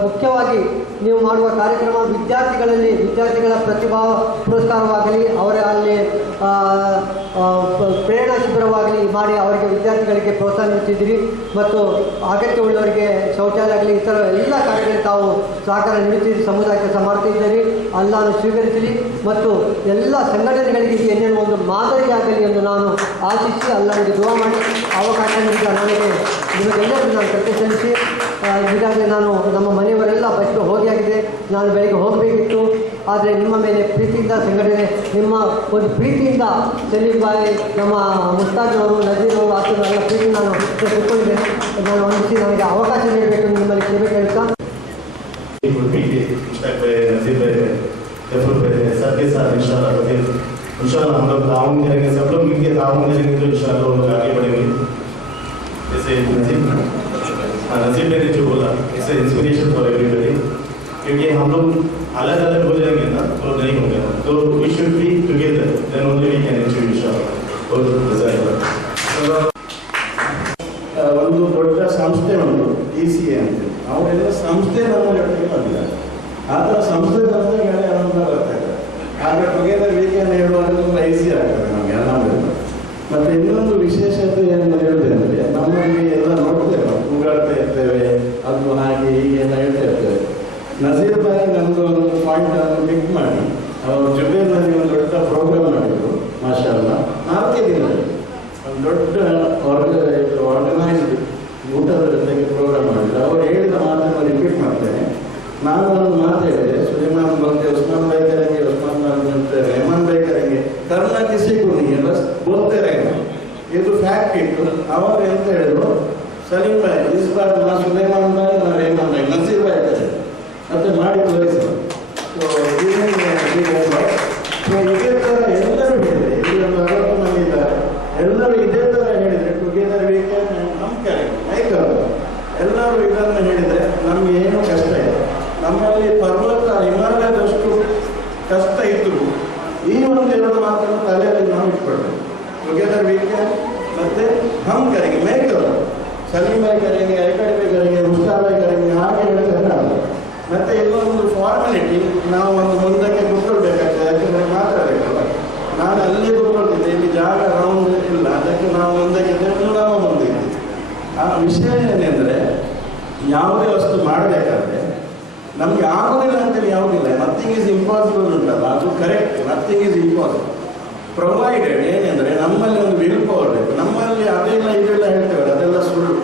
ಮುಖ್ಯವಾಗಿ ನೀವು ಮಾಡುವ ಕಾರ್ಯಕ್ರಮ ವಿದ್ಯಾರ್ಥಿಗಳ ಪ್ರತಿಭಾ ಪುರಸ್ಕಾರವಾಗಲಿ, ಅವರ ಅಲ್ಲಿ ಪ್ರೇರಣಾ ಶಿಬಿರವಾಗಲಿ ಮಾಡಿ ಅವರಿಗೆ ವಿದ್ಯಾರ್ಥಿಗಳಿಗೆ ಪ್ರೋತ್ಸಾಹ ನೀಡುತ್ತಿದ್ದೀರಿ ಮತ್ತು ಅಗತ್ಯವುಳ್ಳವರಿಗೆ ಶೌಚಾಲಯಗಳಲ್ಲಿ ಇತರ ಎಲ್ಲ ಕಾರ್ಯಗಳಿಗೆ ತಾವು ಸಹಕಾರ ನೀಡುತ್ತಿದ್ದೀರಿ, ಸಮುದಾಯಕ್ಕೆ ಸಮರ್ಥಿದ್ದೀರಿ. ಅಲ್ಲಾನು ಸ್ವೀಕರಿಸಲಿ ಮತ್ತು ಎಲ್ಲ ಸಂಘಟನೆಗಳಿಗೆ ಇದು ಏನೇನು ಒಂದು ಮಾದರಿಯಾಗಲಿ ಎಂದು ನಾನು ಆಶಿಸಿ ಅಲ್ಲಾನಿಗೆ ದುವಾ ಮಾಡಿ ಅವಕಾಶ ನೀಡಿದ ನನಗೆ ನಿಮಗೆಲ್ಲರಿಗೂ ನಾನು ಕೃತಜ್ಞತೆ ಸಲ್ಲಿಸಿ ಈಗಾಗಲೇ ನಾನು ನಮ್ಮ ಮನೆಯವರೆಲ್ಲ ಬಸ್ಸು ಹೋಗಿಯಾಗಿದೆ. ನಾನು ಬೆಳಗ್ಗೆ ಹೋಗಬೇಕಿತ್ತು, ಆದರೆ ನಿಮ್ಮ ಮೇಲೆ ಪ್ರೀತಿಯಿಂದ ಸಂಘಟನೆ ನಿಮ್ಮ ಒಂದು ಪ್ರೀತಿಯಿಂದ ಸಲೀಂ ಬಾಯಿ, ನಮ್ಮ ಮುಸ್ತಾಜ್ನವರು, ನಜೀರ್ ಅವರು ಎಲ್ಲ ಪ್ರೀತಿ ನಾನು ತಿಳ್ಕೊಂಡಿದ್ದೇನೆ. ನಾನು ವಂದಿಸಿ ನನಗೆ ಅವಕಾಶ ನೀಡಬೇಕು ನಿಮ್ಮಲ್ಲಿ ಕ್ಷಮೆ ಕೇಳ್ತಾ सबके साथ इंशाल्लाह हम लोग ताउन करेंगे, सब लोग मिलकर ताउन करेंगे तो इंशाल्लाह हम लोग आगे बढ़ेंगे. जैसे नजीब ने जो बोला इट्स इंस्पिरेशन फॉर एवरीबॉडी, क्योंकि हम लोग अलग अलग हो जाएंगे ना तो नहीं होगा, तो we should be together, then only we can achieve इंशाल्लाह. ಒಂದು ದೊಡ್ಡ ಸಂಸ್ಥೆ ಉಂಟು DCA ಅಂತ, ಅವರೆಲ್ಲ ಸಂಸ್ಥೆ ನಮಗೆ ಮಾಡಿದ್ದಾರೆ. ಆ ಥರ ಸಂಸ್ಥೆ ತಂದಾಗ ಆನಂದ ಬರ್ತಾ ಇದೆ. ಆಗ ಟುಗೆದರ್ ವೀಕೆಂಡ್ ಹೇಳುವಾಗ ತುಂಬ ಈಸಿ ಆಗ್ತದೆ ನಮಗೆ ಆನಂದ. ಮತ್ತು ಇನ್ನೊಂದು ವಿಶೇಷತೆ ಏನು ಹೇಳಿದೆ ಅಂದರೆ, ನಮ್ಮಲ್ಲಿ ಎಲ್ಲ ನೋಡ್ತೇವೆ, ಕೂಗಾಡ್ತಾ ಇರ್ತೇವೆ, ಅದು ಹಾಗೆ ಹೀಗೆ ಎಲ್ಲ ಹೇಳ್ತಾ ಇರ್ತೇವೆ. ನಜೀರ್ ಬಾಯಿ ನಮ್ಮದು ಒಂದು ಪಾಯಿಂಟನ್ನು ಪಿಕ್ ಮಾಡಿ ಅವರು ಜುಬೇರ್ನಲ್ಲಿ ಒಂದು ದೊಡ್ಡ ಪ್ರೋಗ್ರಾಮ್ ಮಾಡಿದ್ರು. ಮಾಷಾಅಲ್ಲಾ 4 ದಿನದಲ್ಲಿ ಒಂದು ದೊಡ್ಡ ಆರ್ಗನೈಸ್ಡ್ ಊಟದ ಜೊತೆಗೆ ಪ್ರೋಗ್ರಾಮ್ ಮಾಡಿದ್ರು. ಅವರು ಹೇಳಿದ ಮಾತನ್ನು ರಿಪೀಟ್ ಮಾಡ್ತೇನೆ. ನಾನು ಒಂದು ಮಾತು ಹೇಳಿದೆ, ಸುಲೇಮಾನ್ ಬಂದೆ ಉಸ್ಮಾನ್ ಭಾई करेंगे, उस्मान बनते रहमान भाई करेंगे, करना किसी को नहीं है, बस बोलते रहना. ಇದು ಫ್ಯಾಕ್ಟ್ ಇತ್ತು. ಅವರು ಎಂತ ಹೇಳಿದ್ರು, ಸಲೀಂ ಭಾई ಇಸ್ ಬಾರ್ ನಾ ಸುಲೇಮಾನ್ ಭಾई ನಾ ರೆಹಮಾನ್ ಭಾई ನಸೀರ್ ಭಾई ಕರೆ ಮತ್ತೆ ಮಾಡಿ ತೋರಿಸಿದ್ರು. ಇದೇ ಥರ ಎಲ್ಲರೂ ಹೇಳಿದೆ, ಇಲ್ಲಿ ಒಂದು 60 ಮಂದಿ ಇದ್ದಾರೆ, ಎಲ್ಲರೂ ಇದೇ ಥರ ಹೇಳಿದರೆ ಟುಗೆದರ್ ವೀಕೆಂಡ್ ನಮ್ಮ ಕರೆ ಮೈಕರು ಎಲ್ಲರೂ ಇದನ್ನು ಹೇಳಿದರೆ ನಮಗೆ ಏನು ಕಷ್ಟ ಇದೆ. ನಮ್ಮಲ್ಲಿ ಪರ್ವತ ಹಿಮಾಲಯದಷ್ಟು ಕಷ್ಟ ಇದ್ದರೂ ಈ ಒಂದು 2 ಮಾತನ್ನು ತಲೆಯಲ್ಲಿ ನಾವು ಇಟ್ಕೊಳ್ಬೇಕು. ಟುಗೆದರ್ ವೀಕೆಂಡ್ ಮತ್ತು ಹಮ್ ಕರೆಂಗೆ ಮೈಕರು ಸಲೀಂ ಭಾई ಕರೆಂಗೆ, ಐಕಡೆ ಭಾई ಕರೆಂಗೆ, ಮುಸ್ತಾ ಭಾई ಕರೆಂಗೆ ಹಾಗೆ ಹೇಳ್ತಾರೆ ನಾವು. ಮತ್ತು ಇನ್ನೊಂದು ಫಾರ್ಮಾಲಿಟಿ, ನಾವು ಒಂದು ಮುಂದಕ್ಕೆ ಕೂತ್ಕೊಳ್ಬೇಕಾಗ್ತದೆ, ಯಾಕೆಂದರೆ ಮಾತಾಡಬೇಕಲ್ಲ. ನಾನು ಅಲ್ಲಿ ಕೂತ್ಕೊಳ್ತಿದ್ದೆ, ಇಲ್ಲಿ ಜಾಗ ರೌಂಡ್ ಇಲ್ಲ, ಅದಕ್ಕೆ ನಾವು ಮುಂದಕ್ಕೆ ನಾವು ಮುಂದೆ ಇದ್ದೀವಿ. ಆ ವಿಷಯ ಏನೆಂದರೆ, ಯಾವುದೇ ವಸ್ತು ಮಾಡಬೇಕಾದ್ರೆ ನಮಗೆ ಆಗೋದಿಲ್ಲ ಅಂತೇಳಿ ಯಾವುದಿಲ್ಲ. ನಥಿಂಗ್ ಈಸ್ ಇಂಪಾಸಿಬಲ್ ಉಂಟಲ್ಲ, ಅದು correct. Nothing is impossible provided ಏನೆಂದರೆ ನಮ್ಮಲ್ಲಿ ಒಂದು ವಿಲ್ ಪವರ್ ಬೇಕು. ನಮ್ಮಲ್ಲಿ ಅದೆಲ್ಲ ಇದೆಲ್ಲ ಹೇಳ್ತೇವೆ, ಅದೆಲ್ಲ ಸುಳ್ಳು.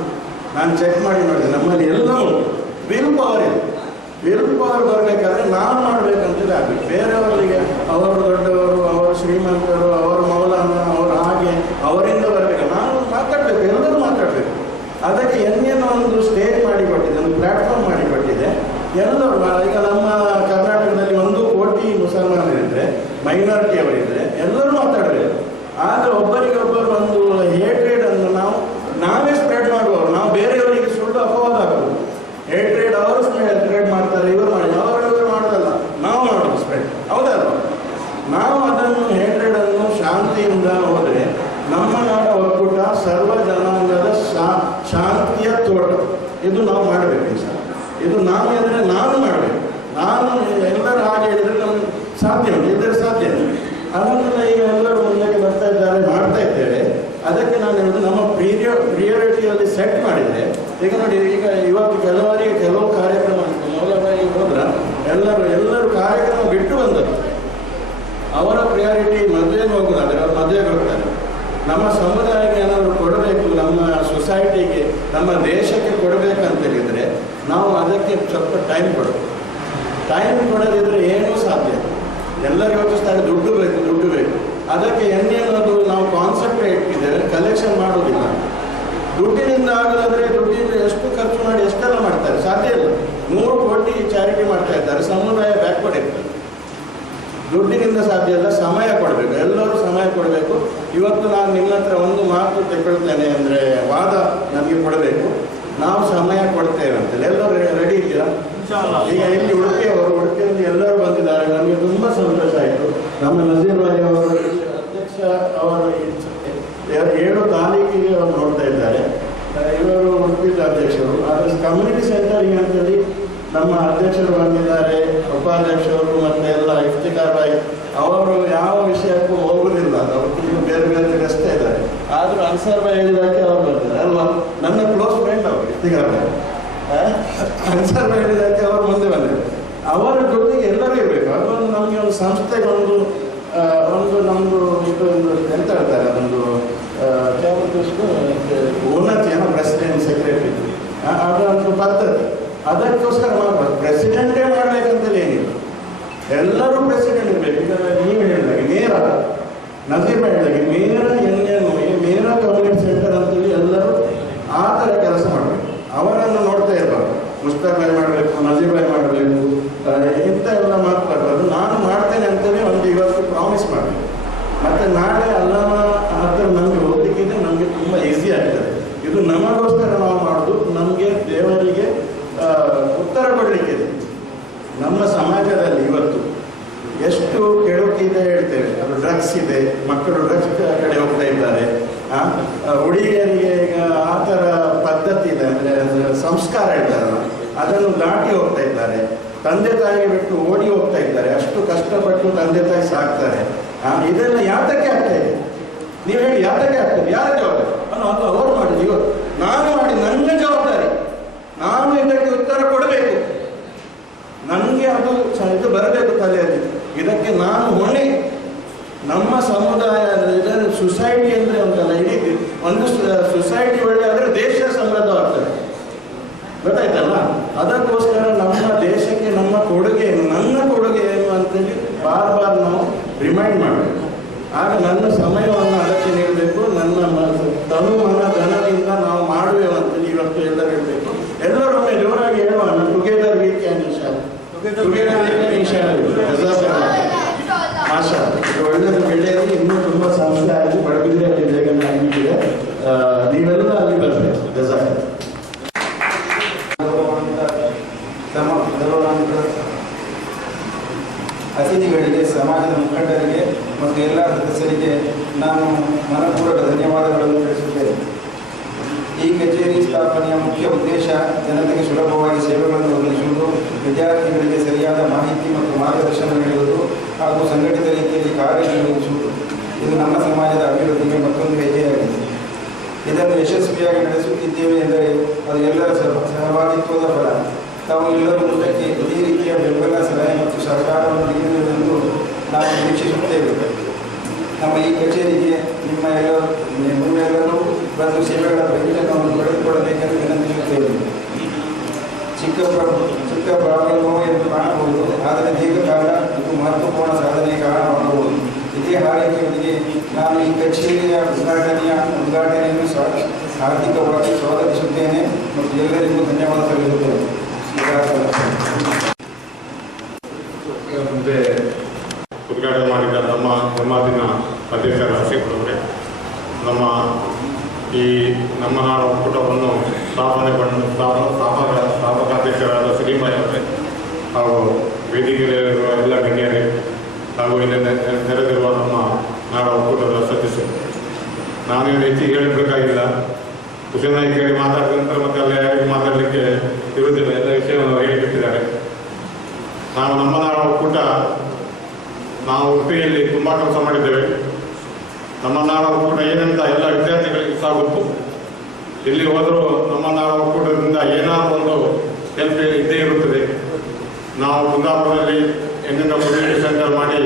ನಾನು ಚೆಕ್ ಮಾಡಿ ನೋಡಿದೆ, ನಮ್ಮಲ್ಲಿ ಎಲ್ಲ ಉಂಟು, ವಿಲ್ ಪವರ್ ಇದೆ. ವಿಲ್ ಪವರ್ ಬರಬೇಕಾದ್ರೆ ನಾವು ಮಾಡಬೇಕಂತೇಳಿ ಆಗಬೇಕು. ಬೇರೆಯವರಿಗೆ ಅವರು ದೊಡ್ಡವರು, ಅವರು ಶ್ರೀಮಂತರು, ಅವರು ಮೌಲಾನ, ಅವರು ಹಾಗೆ ಅವರಿಂದ ಬರಬೇಕು. ನಾನು ಮಾತಾಡಬೇಕು, ಎಲ್ಲರೂ ಮಾತಾಡಬೇಕು. ಅದಕ್ಕೆ ಏನೇನೋ ಒಂದು ಸ್ಟೇಜ್ ಮಾಡಿಕೊಟ್ಟಿದೆ, ಒಂದು ಪ್ಲ್ಯಾಟ್ಫಾರ್ಮ್ ಮಾಡಿಕೊಟ್ಟಿದೆ. ಎಲ್ಲರೂ ಈಗ ನಮ್ಮ ಕರ್ನಾಟಕದಲ್ಲಿ 1 ಕೋಟಿ ಮುಸಲ್ಮಾನರಿದ್ದರೆ, ಮೈನಾರಿಟಿ ಅವರಿದ್ದರೆ ಎಲ್ಲರೂ ಮಾತಾಡಬೇಕು. ಆದರೆ ಒಬ್ಬರಿಗೊಬ್ಬರು ಒಂದು ಹೇಟ್ರೇಡನ್ನು ನಾವೇ ಸ್ಪ್ರೆಡ್ ಮಾಡುವವರು, ನಾವು ಬೇರೆಯವರಿಗೆ ಸುಳ್ಳು ಅಪವಾದ ಹಾಕೋದು. ಹೇಟ್ರೇಡ್ ಅವರು ಸ್ಪ್ರೆಡ್ ಮಾಡ್ತಾರೆ, ಇವರು ಮಾಡೋದಲ್ಲ, ನಾವು ಮಾಡೋದು ಸ್ಪ್ರೆಡ್, ಹೌದಲ್ವ? ನಾವು ಅದನ್ನು ಹೇಟ್ರೇಡನ್ನು ಶಾಂತಿಯಿಂದ ಹೋದರೆ ನಮ್ಮ ನಾಡ ಒಕ್ಕೂಟ ಸರ್ವ ಜನಾಂಗದ ಶಾಂತಿಯ ತೋಟ. ಇದು ನಾವು ಮಾಡಬೇಕು ಸರ್. ಇದು ನಾವು ಅಂದರೆ ನಾನು ಮಾಡಬೇಕು. ನಾನು ಎಲ್ಲರೂ ಹಾಗೆ ಹೇಳಿದರೆ ನಮಗೆ ಸಾಧ್ಯ ಉಂಟು. ಈಗ ನೋಡಿ, ಈಗ ಇವತ್ತು ಕೆಲವರಿಗೆ ಕೆಲವು ಕಾರ್ಯಕ್ರಮ ಮೂಲವಾಗಿ ಹೋದ್ರೆ ಎಲ್ಲರೂ ಕಾರ್ಯಕ್ರಮ ಬಿಟ್ಟು ಬಂದರು. ಅವರ ಪ್ರಿಯಾರಿಟಿ ಮದುವೆಗೆ ಹೋಗೋದಾದ್ರೆ ಅವ್ರು ಮದುವೆಗೆ ಹೋಗ್ತಾರೆ. ನಮ್ಮ ಸಮುದಾಯಕ್ಕೆ ಏನಾದರೂ ಕೊಡಬೇಕು, ನಮ್ಮ ಸೊಸೈಟಿಗೆ, ನಮ್ಮ ದೇಶಕ್ಕೆ ಕೊಡಬೇಕಂತ ಹೇಳಿದರೆ ನಾವು ಅದಕ್ಕೆ ಸ್ವಲ್ಪ ಟೈಮ್ ಕೊಡಬೇಕು. ಟೈಮ್ ಕೊಡದಿದ್ದರೆ ಏನೂ ಸಾಧ್ಯ. ಎಲ್ಲರೂ ಯೋಚಿಸ್ತಾರೆ ದುಡ್ಡು ಬೇಕು. ಅದಕ್ಕೆ ಎನ್ನೇನದು ನಾವು ಕಾನ್ಸೆಪ್ಟ್ ಇಟ್ಟಿದ್ದೇವೆ, ಕಲೆಕ್ಷನ್ ಮಾಡೋದಿಲ್ಲ. ದುಡ್ಡಿನಿಂದ ಆಗೋದಾದರೆ ದುಡ್ಡಿಂದ ಎಷ್ಟು ಖರ್ಚು ಮಾಡಿ ಎಷ್ಟೆಲ್ಲ ಮಾಡ್ತಾರೆ, ಸಾಧ್ಯ ಇಲ್ಲ. 100 ಕೋಟಿ ಚಾರಿಟಿ ಮಾಡ್ತಾ ಇದ್ದಾರೆ, ಸಮುದಾಯ ಬ್ಯಾಕ್ವರ್ಡ್ ಇರ್ತದೆ. ದುಡ್ಡಿನಿಂದ ಸಾಧ್ಯ ಇಲ್ಲ, ಸಮಯ ಕೊಡಬೇಕು, ಎಲ್ಲರೂ ಸಮಯ ಕೊಡಬೇಕು. ಇವತ್ತು ನಾನು ನಿಮ್ಮ ಹತ್ರ ಒಂದು ಮಾತು ತಗೊಳ್ತೇನೆ ಅಂದರೆ ವಾದ ನಮಗೆ ಕೊಡಬೇಕು, ನಾವು ಸಮಯ ಕೊಡ್ತೇವೆ ಅಂತೇಳಿ. ಎಲ್ಲರೂ ರೆಡಿ ಇದೆಯಾ? ಈಗ ಇಲ್ಲಿ ಉಡುಪಿಯಲ್ಲಿ ಎಲ್ಲರೂ ಬಂದಿದ್ದಾರೆ, ನಮಗೆ ತುಂಬ ಸಂತೋಷ ಆಯಿತು. ನಮ್ಮ ನಜೀರ್ ಭಾಯಿ ಅವರು ಅಧ್ಯಕ್ಷ, ಅವರು 7 ತಾರೀಕಿಗೆ ಅವರು ನೋಡ್ತಾ ಇದ್ದಾರೆ. ಇವರು ಉಡುಪಿದ ಅಧ್ಯಕ್ಷರು. ಆದರೆ ಕಮ್ಯುನಿಟಿ ಸೆಂಟರಿಂಗ್ ಅಂತೇಳಿ ನಮ್ಮ ಅಧ್ಯಕ್ಷರು ಬಂದಿದ್ದಾರೆ, ಉಪಾಧ್ಯಕ್ಷರು ಮತ್ತು ಎಲ್ಲ ಇಫ್ತಿಕಾರ್ ಭಾಯಿ ಅವರು ಯಾವ ವಿಷಯಕ್ಕೂ ಹೋಗುವುದಿಲ್ಲ, ಅವರು ಬೇರೆ ರಸ್ತೆ ಇದ್ದಾರೆ. ಆದರೂ ಅನ್ಸರ್ ಭಾಯಿ ಹೇಳಿದಾಗೆ ಅವರು ಬರ್ತಾರೆ ಅಲ್ವಾ? ನನ್ನ ಕ್ಲೋಸ್ ಫ್ರೆಂಡ್ ಅವರು ಇಫ್ತಿಕಾರ್ ಭಾಯಿ. ಅನ್ಸರ್ ಭಾಯಿ ಹೇಳಿದಾಗೆ ಅವರು ಮುಂದೆ ಬಂದಿದ್ದಾರೆ. ಅವರ ಜೊತೆಗೆ ಎಲ್ಲರೂ ಇರಬೇಕು. ಅದೊಂದು ನಮಗೆ ಒಂದು ಸಂಸ್ಥೆಗೆ ಒಂದು ನಮ್ಮದು ಇದೊಂದು ಎಂತ ಹೇಳ್ತಾರೆ, ಅದೊಂದು ಉನ್ನತಿಯನ್ನು ಪ್ರೆಸಿಡೆಂಟ್ ಸೆಕ್ರೆಟರಿ, ಅದೊಂದು ಪದ್ಧತಿ. ಅದಕ್ಕೋಸ್ಕರ ಮಾಡಬಾರ್ದು. ಪ್ರೆಸಿಡೆಂಟೇ ಮಾಡಬೇಕಂತಲೇ ಏನಿಲ್ಲ, ಎಲ್ಲರೂ ಪ್ರೆಸಿಡೆಂಟ್ ಇರಬೇಕು. ಈಗ ನೀವು ಹೇಳಿದಾಗೆ ನೇರ ನಜೀರ್ ಹೇಳಿದಾಗೆ ಮೇರ ಕಮ್ಯುನಿಟಿ ಸೆಂಟರ್ ಅಂತೇಳಿ ಎಲ್ಲರೂ ಆ ಥರ ಕೆಲಸ ಮಾಡಬೇಕು. ಅವರನ್ನು ನೋಡ್ತಾ ಇರಬಾರ್ದು. ಮುಸ್ತಾಕ್ ಭಾಯ್ ಮಾಡಬೇಕು, ನಜೀರ್ ಭಾಯ್ ಮಾಡಬೇಕು, ಇಂಥ ಎಲ್ಲ ಮಾತಾಡಬಾರ್ದು. ನಾನು ಮಾಡ್ತೇನೆ ಅಂತಲೇ ಒಂದು ಇವತ್ತು ಪ್ರಾಮಿಸ್ ಮಾಡಬೇಕು. ಮತ್ತು ನಾಳೆ ಅಲ್ಲಾಮ ಹತ್ರ ನಮಗೆ ಹೋಗ್ಲಿಕ್ಕಿದೆ, ನಮಗೆ ತುಂಬ ಈಸಿ ಆಗ್ತದೆ. ಇದು ನಮಗೋಸ್ಕರ ನಾವು ಮಾಡೋದು, ನಮಗೆ ದೇವರಿಗೆ ಉತ್ತರ ಕೊಡಲಿಕ್ಕಿದೆ. ನಮ್ಮ ಸಮಾಜದಲ್ಲಿ ಇವತ್ತು ಎಷ್ಟು ಕೆಡುಕಿದೆ ಹೇಳ್ತೇವೆ. ಅದು ಡ್ರಗ್ಸ್ ಇದೆ, ಮಕ್ಕಳು ಡ್ರಗ್ಸ್ ಕಡೆ ಹೋಗ್ತಾ ಇದ್ದಾರೆ. ಹುಡುಗಿಯರಿಗೆ ಈಗ ಆ ಥರ ಪದ್ಧತಿ ಇದೆ, ಅಂದರೆ ಸಂಸ್ಕಾರ ಹೇಳ್ತಾರಲ್ಲ, ಅದನ್ನು ದಾಟಿ ಹೋಗ್ತಾ ಇದ್ದಾರೆ. ತಂದೆ ತಾಯಿಗೆ ಬಿಟ್ಟು ಓಡಿ ಹೋಗ್ತಾ ಇದ್ದಾರೆ. ಅಷ್ಟು ಕಷ್ಟಪಟ್ಟು ತಂದೆ ತಾಯಿ ಸಾಕ್ತಾರೆ. ಇದೆಲ್ಲ ಯಾತಕ್ಕೆ ಆಗ್ತಾ ಇದೆ? ನೀವು ಹೇಳಿ, ಯಾತಕ್ಕೆ ಆಗ್ತದೆ? ಯಾರ ಜವಾಬ್ದಾರಿ? ಅದು ಅವರು ಮಾಡಿದ್ದು. ಇವತ್ತು ನಾನು ಮಾಡಿ, ನನ್ನ ಜವಾಬ್ದಾರಿ, ನಾನು ಇದಕ್ಕೆ ಉತ್ತರ ಕೊಡಬೇಕು. ನನಗೆ ಅದು ಇದು ಬರಬೇಕು ತಲೆಯಲ್ಲಿ. ಇದಕ್ಕೆ ನಾನು ಹೊಣೆ. ನಮ್ಮ ಸಮುದಾಯ ಇದರ ಸೊಸೈಟಿ ಅಂದರೆ ಉಂಟಲ್ಲ, ಇಡೀ ಒಂದು ಸೊಸೈಟಿ ಒಳ್ಳೆ ಆದರೆ ದೇಶ ಸಮೃದ್ಧವಾಗ್ತದೆ. ಗೊತ್ತಾಯ್ತಲ್ಲ? ಅದಕ್ಕೋಸ್ಕರ ನಮ್ಮ ದೇಶಕ್ಕೆ ನಮ್ಮ ಕೊಡುಗೆ ಏನು, ನನ್ನ ಕೊಡುಗೆ ಏನು ಅಂತೇಳಿ ಬಾರ್ ನಾವು ರಿಮೈಂಡ್ ಮಾಡಬೇಕು. ಆಗ ನನ್ನ ಸಮಯವನ್ನು ಅದಕ್ಕೆ ನೀಡಬೇಕು. ನನ್ನ ತನು ಮನ ಧನದಿಂದ ನಾವು ಮಾಡುವೆವು ಅಂತೇಳಿ ಇವತ್ತು ಎಲ್ಲರೂ ಹೇಳಬೇಕು. ಎಲ್ಲರೊಮ್ಮೆ ಜೋರಾಗಿ ಹೇಳುವ, ಟುಗೆದರ್ ವಿ ಕ್ಯಾನ್ ಇನ್ಶಾಅಲ್ಲಾಹ್. ಟುಗೆದರ್ ವಿ ಕ್ಯಾನ್ ಇನ್ಶಾಅಲ್ಲಾಹ್. ಮಾಷಾ ಇದು ಒಳ್ಳೆಯದು. ಇನ್ನೂ ತುಂಬ ಸಂಸ್ಥೆ ಆಗಿ ಪಡುಬಿದ್ರೆಯಲ್ಲಿ ಬೇಗ ಆಗಿಬಿಟ್ಟಿದೆ. ನೀವೆಲ್ಲ ಅಲ್ಲಿ ಬರಬೇಕು. ಜಜಾಕಲ್ಲಾಹ್. ಅತಿಥಿಗಳಿಗೆ, ಸಮಾಜದ ಮುಖಂಡರಿಗೆ ಮತ್ತು ಎಲ್ಲ ಸದಸ್ಯರಿಗೆ ನಾನು ಮನಪೂರ್ವಕ ಧನ್ಯವಾದಗಳನ್ನು ತಿಳಿಸುತ್ತೇನೆ. ಈ ಕಚೇರಿ ಸ್ಥಾಪನೆಯ ಮುಖ್ಯ ಉದ್ದೇಶ ಜನತೆಗೆ ಸುಲಭವಾಗಿ ಸೇವೆಗಳನ್ನು ಒದಗಿಸುವುದು, ವಿದ್ಯಾರ್ಥಿಗಳಿಗೆ ಸರಿಯಾದ ಮಾಹಿತಿ ಮತ್ತು ಮಾರ್ಗದರ್ಶನ ನೀಡುವುದು ಹಾಗೂ ಸಂಘಟಿತ ರೀತಿಯಲ್ಲಿ ಕಾರ್ಯನಿರ್ವಹಿಸುವುದು. ಇದು ನಮ್ಮ ಸಮಾಜದ ಅಭಿವೃದ್ಧಿಗೆ ಮತ್ತೊಂದು ಹೆಜ್ಜೆಯಾಗಿದೆ. ಇದನ್ನು ಯಶಸ್ವಿಯಾಗಿ ನಡೆಸುತ್ತಿದ್ದೇವೆ ಎಂದರೆ ಅದು ಎಲ್ಲರ ಸಹಭಾಗಿತ್ವದ ಫಲ. ತಾವು ಎಲ್ಲರೂ ಮುಂದಕ್ಕೆ ಇದೇ ರೀತಿಯ ಬೆಂಬಲ, ಸಲಹೆ ಮತ್ತು ಸಹಕಾರವನ್ನು ನೀಡುವುದೆಂದು ನಾವು ನಿರೀಕ್ಷಿಸುತ್ತೇವೆ. ನಮ್ಮ ಈ ಕಚೇರಿಗೆ ನೀವೆಲ್ಲರೂ ಬಂದು ಸೇವೆಗಳ ಪ್ರಯೋಜನವನ್ನು ಪಡೆದುಕೊಳ್ಳಬೇಕೆಂದು ವಿನಂತಿಸುತ್ತೇವೆ. ಚಿಕ್ಕ ಪ್ರಾರಂಭವು ಎಂದು ಕಾಣಬಹುದು, ಆದರೆ ದೀರ್ಘಕಾಲ ಇದು ಮಹತ್ವಪೂರ್ಣ ಸಾಧನೆಗೆ ಕಾರಣವಾಗಬಹುದು. ಇದೇ ಹಾರೈಕೆಯೊಂದಿಗೆ ನಾನು ಈ ಕಚೇರಿಯ ಉದ್ಘಾಟನೆಯನ್ನು ಹಾರ್ದಿಕವಾಗಿ ಸ್ವಾಗತಿಸುತ್ತೇನೆ ಮತ್ತು ಎಲ್ಲರಿಗೂ ಧನ್ಯವಾದ ಸಲ್ಲಿಸುತ್ತೇನೆ. ಮುಂದೆ ಉದ್ಘಾಟನೆ ಮಾಡಿದ ನಮ್ಮ ಜಮಾತಿನ ಅಧ್ಯಕ್ಷರ ರಫೀಕ್ರವರೇ, ನಮ್ಮ ನಾಡು ಒಕ್ಕೂಟವನ್ನು ಸ್ಥಾಪಕಾಧ್ಯಕ್ಷರಾದ ಸಲೀಂ ಭಾಯ್ ಅವರೇ ಹಾಗೂ ವೇದಿಕೆಯಲ್ಲಿರುವ ಎಲ್ಲ ಗಣ್ಯರೇ ಹಾಗೂ ಇಲ್ಲಿ ನೆರೆದಿರುವ ನಮ್ಮ ನಾಡ ಒಕ್ಕೂಟದ ಸದಸ್ಯರು, ನಾನೇನು ಹೆಚ್ಚಿಗೆ ಹೇಳಬೇಕಾಗಿಲ್ಲ. ಹುಸೇನಾಯಿ ಕೇಳಿ ಮಾತಾಡಿದ ನಂತರ ಮತ್ತೆ ಅಲ್ಲಿ ಯಾರಿಗೆ ಮಾತಾಡಲಿಕ್ಕೆ ಇರುವುದಿಲ್ಲ, ಎಲ್ಲ ವಿಷಯವನ್ನು ಹೇಳಿಬಿಟ್ಟಿದ್ದಾರೆ. ನಾವು ನಮ್ಮ ನಾಡ ಒಕ್ಕೂಟ ನಾವು ಉಡುಪಿಯಲ್ಲಿ ತುಂಬ ಕೆಲಸ ಮಾಡಿದ್ದೇವೆ. ನಮ್ಮ ನಾಡ ಒಕ್ಕೂಟ ಏನಂತ ಎಲ್ಲ ವಿದ್ಯಾರ್ಥಿಗಳಿಗೆ ಸಹ ಗೊತ್ತು. ಎಲ್ಲಿ ಹೋದರೂ ನಮ್ಮ ನಾಡ ಒಕ್ಕೂಟದಿಂದ ಏನಾದರೂ ಒಂದು ಹೆಲ್ಪ್ ಇದ್ದೇ ಇರುತ್ತದೆ. ನಾವು ಕುಂದಾಪುರದಲ್ಲಿ ಹೆಣ್ಣಿನ ಕಮ್ಯುನಿಟಿ ಸೆಂಟರ್ ಮಾಡಿ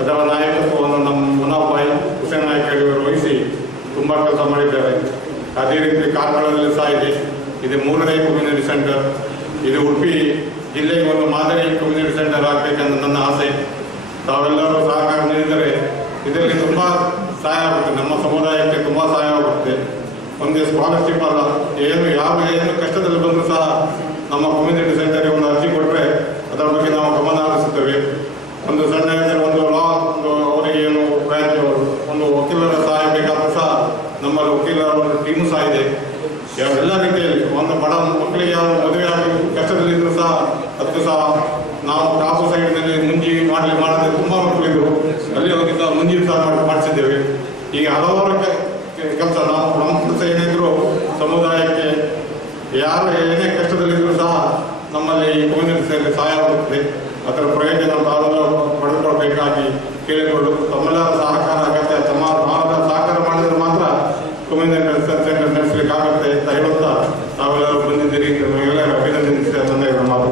ಅದರ ನಾಯಕತ್ವವನ್ನು ನಮ್ಮ ಮುನಾಬಾಯಿ ಹುಸೇನ್ ನಾಯಕ್ ಅವರು ವಹಿಸಿ ತುಂಬ ಕೆಲಸ ಮಾಡಿದ್ದಾರೆ. ಅದೇ ರೀತಿ ಕಾರ್ಕಳದಲ್ಲಿ ಸಹ ಇದೆ. ಇದು 3ನೇ ಕಮ್ಯುನಿಟಿ ಸೆಂಟರ್. ಇದು ಉಡುಪಿ ಜಿಲ್ಲೆಗೆ ಒಂದು ಮಾದರಿ ಕಮ್ಯುನಿಟಿ ಸೆಂಟರ್ ಆಗಬೇಕೆಂದು ನನ್ನ ಆಸೆ. ತಾವೆಲ್ಲರೂ ಸಹಕಾರ ನೀಡಿದರೆ ಇದರಲ್ಲಿ ತುಂಬ ಸಹಾಯ ಆಗುತ್ತೆ, ನಮ್ಮ ಸಮುದಾಯಕ್ಕೆ ತುಂಬ ಸಹಾಯ ಆಗುತ್ತೆ. ಒಂದೇ ಸ್ಕಾಲರ್ಶಿಪ್ ಅಲ್ಲ, ಏನು ಕಷ್ಟದಲ್ಲಿ ಬಂದರೂ ಸಹ ನಮ್ಮ ಕಮ್ಯುನಿಟಿ ಸೆಂಟರ್ಗೆ ಒಂದು ಅರ್ಜಿ ಕೊಟ್ಟರೆ ಅದರ ಬಗ್ಗೆ ನಾವು ಗಮನ ಹರಿಸುತ್ತೇವೆ. ಒಂದು ಸಣ್ಣ ಒಂದು ಲಾ ಅವರಿಗೆ ಏನು ಒಂದು ವಕೀಲರ ಸಹಾಯ ಬೇಕಾದರೂ ಸಹ ನಮ್ಮಲ್ಲಿ ವಕೀಲರ ಒಂದು ಟೀಮು ಸಹ ಇದೆ. ಎಲ್ಲ ರೀತಿಯಲ್ಲಿ ಒಂದು ಬಡ ಮಕ್ಕಳಿಗೆ ಯಾವ ಮದುವೆ ಆಗಿ ಕಷ್ಟದಲ್ಲಿದ್ದರೂ ಸಹ ಅದಕ್ಕೂ ಸಹ ನಾವು ಕಾಪು ಸೈಡ್ನಲ್ಲಿ ಮುಂಜಿ ಮಾಡದೆ ತುಂಬ ಮಕ್ಕಳಿದ್ರು, ಅಲ್ಲಿ ಹೋಗಿ ಸಹ ಮುಂಜಿ ಸಹ ಮಾಡಿಸಿದ್ದೇವೆ. ಈಗ ಹಲವಾರು ಕೆಲಸ ನಾವು ನಮ್ಮ ಕೆಲಸ ಏನಿದ್ರು ಸಮುದಾಯಕ್ಕೆ ಯಾರು ಏನೇ ಕಷ್ಟದಲ್ಲಿದ್ದರೂ ಸಹ ನಮ್ಮಲ್ಲಿ ಈ ಕಮ್ಯುನಿಟಿಯಲ್ಲಿ ಸಹಾಯ ಆಗುತ್ತದೆ. ಅದರ ಪ್ರಯೋಜನ ತಾವೆಲ್ಲ ಪಡೆದುಕೊಳ್ಬೇಕಾಗಿ ಕೇಳಿಕೊಂಡು ತಮ್ಮೆಲ್ಲರ ಸಹಕಾರ ಅಗತ್ಯ. ನಾವೆಲ್ಲ ಸಹಕಾರ ಮಾಡಿದರೆ ಮಾತ್ರ ಕಮ್ಯುನಿಟಿ ಸೆಂಟರ್ ನಡೆಸಲಿಕ್ಕೆ ಆಗುತ್ತೆ ಅಂತ ಹೇಳುತ್ತಾ ನಾವೆಲ್ಲರೂ ಬಂದಿದ್ದೀರಿ. ನಮಗೆಲ್ಲ ಅಭಿನಂದಿಸಿದ ತಂದೆಗಳ ಮಾತು.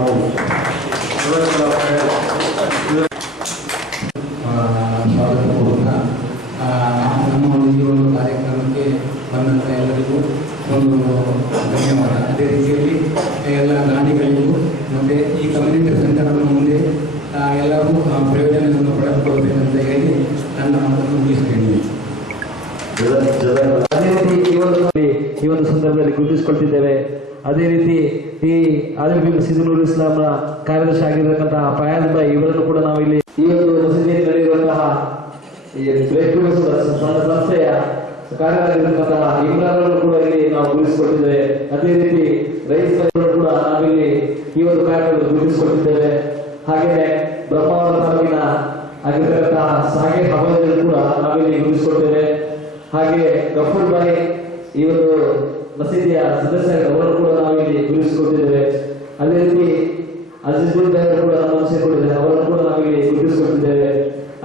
ನಮ್ಮ ಈ ಒಂದು ಕಾರ್ಯಕ್ರಮಕ್ಕೆ ಬಂದಂಥ ಎಲ್ಲರಿಗೂ ಒಂದು ಧನ್ಯವಾದ. ಅದೇ ರೀತಿಯಲ್ಲಿ ಎಲ್ಲ ದಾನಿಗಳಿಗೂ ಮತ್ತು ಈ ಕಮ್ಯುನಿಟಿ ಸೆಂಟರನ್ನು ಮುಂದೆ ಎಲ್ಲರೂ ಪ್ರಯೋಜನವನ್ನು ಪಡೆದುಕೊಳ್ಳಬೇಕಂತ ಹೇಳಿ ನನ್ನ ಮಾತನ್ನು ಮುಗಿಸ್ತೇನೆ. ಅದೇ ರೀತಿ ಈ ಒಂದು ಸಂದರ್ಭದಲ್ಲಿ ಗುರುತಿಸಿಕೊಳ್ತಿದ್ದೇವೆ. ಅದೇ ರೀತಿ ಈ ಆದಿಲ್ ಮಸೀದುಲ್ ಇಸ್ಲಾಂನ ಕಾರ್ಯದರ್ಶಿ ಆಗಿರತಕ್ಕಂತಹ ಫಯಾಜ್ ಭಾಯ್ ಇವರನ್ನು ಕೂಡ ನಾವು ಇಲ್ಲಿ ಈ ಒಂದು ಮಸೀದಿಯಲ್ಲಿ ನಡೆಯುವಂತಹ ಸಂಸ್ಥೆಯ ಕಾರ್ಯದರ್ಶಿಯಾಗಿರತಕ್ಕಂತಹ ಇಮ್ರಾನ್ ಕೂಡ ಇಲ್ಲಿ ನಾವು ಗುರುತಿಸಿಕೊಳ್ತಿದ್ದೇವೆ. ಅದೇ ರೀತಿ ರೈಸ್ ಕೂಡ ನಾವಿಲ್ಲಿ ಈ ಒಂದು ಕಾರ್ಯಕ್ರಮದಲ್ಲಿ ಗುರುತಿಸಿಕೊಳ್ತಿದ್ದೇವೆ. ಹಾಗೆಯೇ ಬ್ರಹ್ಮಾವರ ತಾಲೂಕಿನ ಆಗಿರತಕ್ಕಂತಹ ಸಾಗೆ ಹವಾಜ್ ಕೂಡ ನಾವಿಲ್ಲಿ ಗುರುತಿಸಿಕೊಳ್ತೇವೆ. ಹಾಗೆ ಗಫೂರ್ ಬಾಯಿ ಈ ಒಂದು ಮಸೀದಿಯ ಸದಸ್ಯರು ಅವರನ್ನು ಕೂಡ ನಾವಿಲ್ಲಿ ಗುರುತಿಸಿಕೊಳ್ತಿದ್ದೇವೆ. ಅದೇ ರೀತಿ ಅಜೀಜುಲ್ ಭಾಯ್ ಕೂಡ ನಮ್ಮ ಸೇರಿಕೊಂಡಿದ್ದಾರೆ, ಅವರನ್ನು ಕೂಡ ನಾವಿಲ್ಲಿ ಗುರುತಿಸಿಕೊಳ್ತಿದ್ದೇವೆ.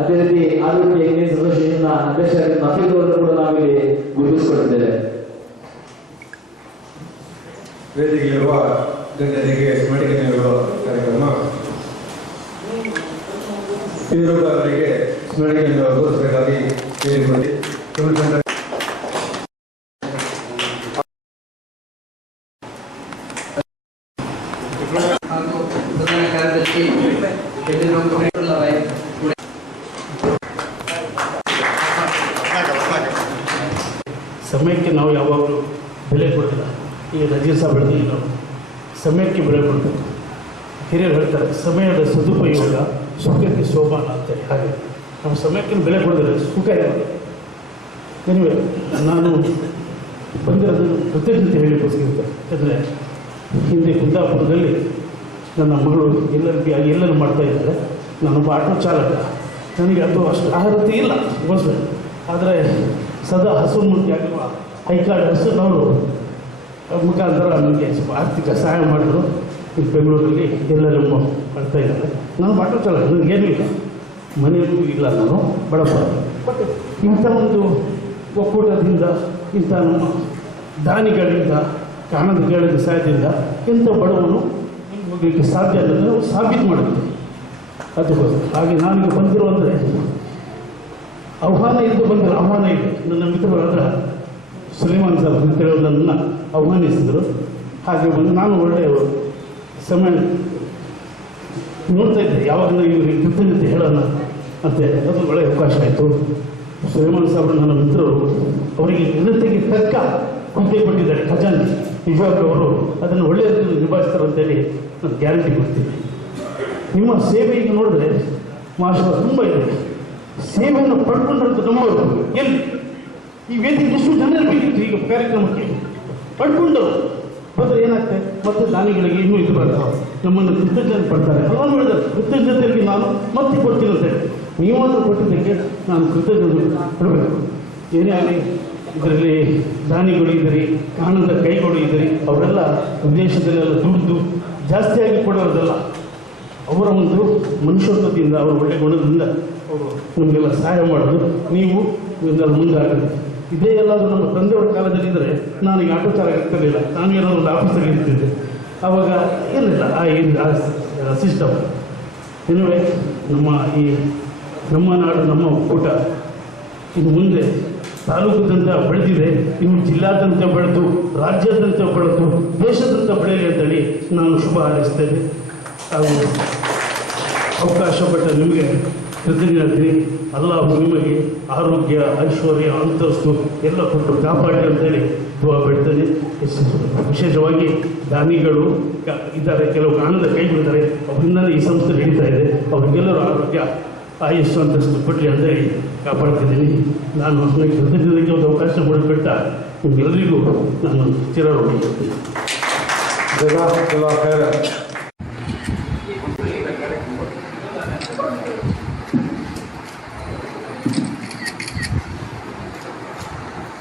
ಅದೇ ರೀತಿ ಆರೋಗ್ಯ ಇಂಡಿಯನ್ಸ್ ಅಸೋಸಿಯೇಷನ್ ಅಧ್ಯಕ್ಷರಾದ ನಫೀದ್ ಅವರನ್ನು ಕೂಡ ನಾವಿಲ್ಲಿ ಗುರುತಿಸಿಕೊಳ್ತಿದ್ದೇವೆ. ವೇದಿಕೆಯಲ್ಲಿರುವ ಗಣ್ಯರಿಗೆ ಸ್ಮರಣೆ ನೀಡುವ ಕಾರ್ಯಕ್ರಮ ಅವರಿಗೆ ಸ್ಮರಣೆಯನ್ನು ಘೋಷಿಸಬೇಕಾಗಿ ಕೇಳಿಕೊಳ್ಳಿ. ಹಾಗೂ ಪ್ರಧಾನ ಕಾರ್ಯದರ್ಶಿ ಸಮಯಕ್ಕೆ ನಾವು ಯಾವಾಗಲೂ ಬೆಲೆ ಕೊಡಲಿಲ್ಲ. ಈಗ ನಜೀರ್ ಸಾಬ್ ಹೇಳಿದ್ರೆ ನಾವು ಸಮಯಕ್ಕೆ ಬೆಲೆ ಕೊಡಬೇಕು. ಹಿರಿಯರು ಹೇಳ್ತಾರೆ ಸಮಯದ ಸದುಪಯೋಗ ಸುಖಕ್ಕೆ ಶೋಭಾನ ಅಂತೇಳಿ. ಹಾಗೆ ನಾವು ಸಮಯಕ್ಕೆ ಬೆಲೆ ಕೊಡಿದ್ರೆ ಸುಖ ಇರೋದು. ಏನಿವೆ ನಾನು ಬಂದಿರೋದನ್ನು ಕೃತಜ್ಞತೆ ಹೇಳಿಕೋಸ್ಕರ. ಯಾಕಂದರೆ ಹಿಂದೆ ಕುಂದಾಪುರದಲ್ಲಿ ನನ್ನ ಮಗಳು ಎಲ್ಲರೂ ಮಾಡ್ತಾ ಇದ್ದಾರೆ. ನಾನೊಬ್ಬ ಆಟೋ ಚಾಲಕ, ನನಗೆ ಅದು ಅಷ್ಟು ಅರ್ಹತೆ ಇಲ್ಲ ಗೋಸ್ಕರ. ಆದರೆ ಸದಾ ಹಸುಮುಖಿಯಾಗಿರುವ ಹೈಕಾರ್ಡ್ ಹಸುನವರು ಮುಖಾಂತರ ನನಗೆ ಸ್ವಲ್ಪ ಆರ್ಥಿಕ ಸಹಾಯ ಮಾಡಿದ್ರು. ಇಲ್ಲಿ ಬೆಂಗಳೂರಲ್ಲಿ ಎಲ್ಲರೂ ಮಾಡ್ತಾ ಇದ್ದಾರೆ. ನಾನು ಆಟೋ ಚಾಲಕ, ನನಗೇನೂ ಇಲ್ಲ, ಮನೆಯಲ್ಲೂ ಇಲ್ಲ, ನಾನು ಬಡಪ. ಬಟ್ ಇಂಥ ಒಂದು ಒಕ್ಕೂಟದಿಂದ, ಇಂಥ ನಮ್ಮ ದಾನಿಗಳಿಂದ, ಕಾಣದ ಕೇಳಿದ ಸಹಾಯದಿಂದ ಎಂಥ ಬಡವನು ಹೋಗಲಿಕ್ಕೆ ಸಾಧ್ಯ ಅನ್ನೋದನ್ನು ಸಾಬೀತು ಮಾಡುತ್ತೆ. ಅದಕ್ಕೋಸ್ಕರ ಹಾಗೆ ನಾನೀಗ ಬಂದಿರೋ ಅಂದರೆ ಆಹ್ವಾನ ಇದ್ದು ಬಂದಿರೋ ಆಹ್ವಾನ ಇದೆ. ನನ್ನ ಮಿತ್ರರಾದ ಸುಲೇಮಾನ್ ಸಾಬ್ ಅಂತೇಳಿ ನನ್ನನ್ನು ಆಹ್ವಾನಿಸಿದರು. ಹಾಗೆ ಬಂದು ನಾನು ಒಳ್ಳೆಯ ಸಮಯ ನೋಡ್ತಾ ಇದ್ದೆ, ಯಾವಾಗಲೂ ಇವರಿಗೆ ಕೃತಜ್ಞತೆ ಹೇಳೋಣ ಅಂತೆ. ಅದು ಒಳ್ಳೆಯ ಅವಕಾಶ ಆಯಿತು. ಸುಲೇಮಾನ್ ಸಾಬ್ರು ನನ್ನ ಮಿತ್ರರು, ಅವರಿಗೆ ಘನತೆಗೆ ತಕ್ಕ ಹುದ್ದೆ ಕೊಟ್ಟಿದ್ದಾರೆ ಖಜಾನೆ. ನಿಜವಾಗ್ಲೂ ಅವರು ಅದನ್ನು ಒಳ್ಳೆಯ ರೀತಿಯಲ್ಲಿ ನಿಭಾಯಿಸ್ತಾರೆ ಅಂತೇಳಿ ನಾನು ಗ್ಯಾರಂಟಿ ಕೊಡ್ತೀನಿ. ನಿಮ್ಮ ಸೇವೆ ಈಗ ನೋಡಿದ್ರೆ ಮಾಷ ತುಂಬ ಇದೆ. ಸೇವೆಯನ್ನು ಪಡ್ಕೊಂಡ್ರಂತ ನಮ್ಮವರು ಎಲ್ಲಿ ಈ ವೇದಿಕೆ ಎಷ್ಟು ಜನರು ಬೇಕಿತ್ತು ಈಗ ಕಾರ್ಯಕ್ರಮಕ್ಕೆ ಪಡ್ಕೊಂಡರು ಬಂದರೆ ಏನಾಗ್ತದೆ ಮತ್ತೆ ದಾನಿಗಳಿಗೆ ಇನ್ನೂ ಇದು ಬರ್ತಾವೆ, ನಮ್ಮನ್ನು ಕೃತಜ್ಞತೆ ಪಡ್ತಾರೆ. ಹಲವಾರು ಹೇಳಿದ್ದಾರೆ ಕೃತಜ್ಞತೆಗೆ ನಾನು ಮತ್ತೆ ಕೊಡ್ತೀನಿ ಅಂತೇಳಿ. ನೀವಾದರೂ ಕೊಟ್ಟಿದ್ದಕ್ಕೆ ನಾನು ಕೃತಜ್ಞತೆ ಪಡಬೇಕು. ಏನೇ ಆಗಲಿ ಇದರಲ್ಲಿ ದಾನಿಗಳು ಇದ್ದೀರಿ, ಕಾಣದ ಕೈಗಳು ಇದ್ದೀರಿ, ಅವರೆಲ್ಲ ವಿದೇಶದಲ್ಲೆಲ್ಲ ದುಡ್ದು ಜಾಸ್ತಿಯಾಗಿ ಕೊಡೋದಲ್ಲ, ಅವರ ಒಂದು ಮನುಷ್ಯತ್ವದಿಂದ, ಅವರ ಒಳ್ಳೆಯ ಗುಣದಿಂದ ಅವರು ನಮಗೆಲ್ಲ ಸಹಾಯ ಮಾಡೋದು. ನೀವು ಇದೆಲ್ಲ ಮುಂದಾಗಲಿ. ಇದೇ ಎಲ್ಲಾದರೂ ನಮ್ಮ ತಂದೆಯವರ ಕಾಲದಲ್ಲಿ ಇದ್ದರೆ ನಾನು ಈ ಆಟೋ ಚಾಲಕ ಇರ್ತಿರಲಿಲ್ಲ, ನಾನು ಏನೋ ಒಂದು ಆಫೀಸಲ್ಲಿ ಇರ್ತಿದ್ದೆ. ಆವಾಗ ಇರಲಿಲ್ಲ ಆ ಸಿಸ್ಟಮ್. ಇನುವೆ ನಮ್ಮ ನಾಡು ನಮ್ಮ ಒಕ್ಕೂಟ ಇನ್ನು ಮುಂದೆ ತಾಲೂಕದಂತ ಬೆಳೆದಿದೆ, ಇನ್ನು ಜಿಲ್ಲಾದಂತ ಬೆಳೆದು ರಾಜ್ಯದಂತ ಬೆಳೆದು ದೇಶದಂತ ಬೆಳೆಯಲಿ ಅಂತೇಳಿ ನಾನು ಶುಭ ಹಾರೈಸ್ತೇನೆ. ಹಾಗೂ ಅವಕಾಶ ಪಟ್ಟ ನಿಮಗೆ ಕೃತಜ್ಞತೆ. ಅಲ್ಲಾಹು ನಿಮಗೆ ಆರೋಗ್ಯ, ಐಶ್ವರ್ಯ, ಅಂತಸ್ತು ಎಲ್ಲ ಕೊಟ್ಟು ಕಾಪಾಡಿ ಅಂತೇಳಿ ದುವಾ ಬಿಡ್ತೇನೆ. ವಿಶೇಷವಾಗಿ ದಾನಿಗಳು ಇದ್ದಾರೆ, ಕೆಲವು ಕಾಣದ ಕೈಗಳಿದ್ದಾರೆ, ಅವರಿಂದಲೇ ಈ ಸಂಸ್ಥೆ ನಡೀತಾ ಇದೆ. ಅವರಿಗೆಲ್ಲರೂ ಆರೋಗ್ಯ, ಆಯುಷ್ಯ, ಅಂತಸ್ತು ಕೊಡಲಿ ಅಂತೇಳಿ ಕಾಪಾಡ್ತಿದ್ದೀನಿ. ನಾನು ಕೃತಜ್ಞತೆಗೆ ಒಂದು ಅವಕಾಶ ಮಾಡಿಕೊಟ್ಟ ನಿಮ್ಗೆಲ್ಲರಿಗೂ ನಾನು ಚಿರಋಣಿ. ಜಜಾಕಲ್ಲಾಹ್ ಖೈರ್.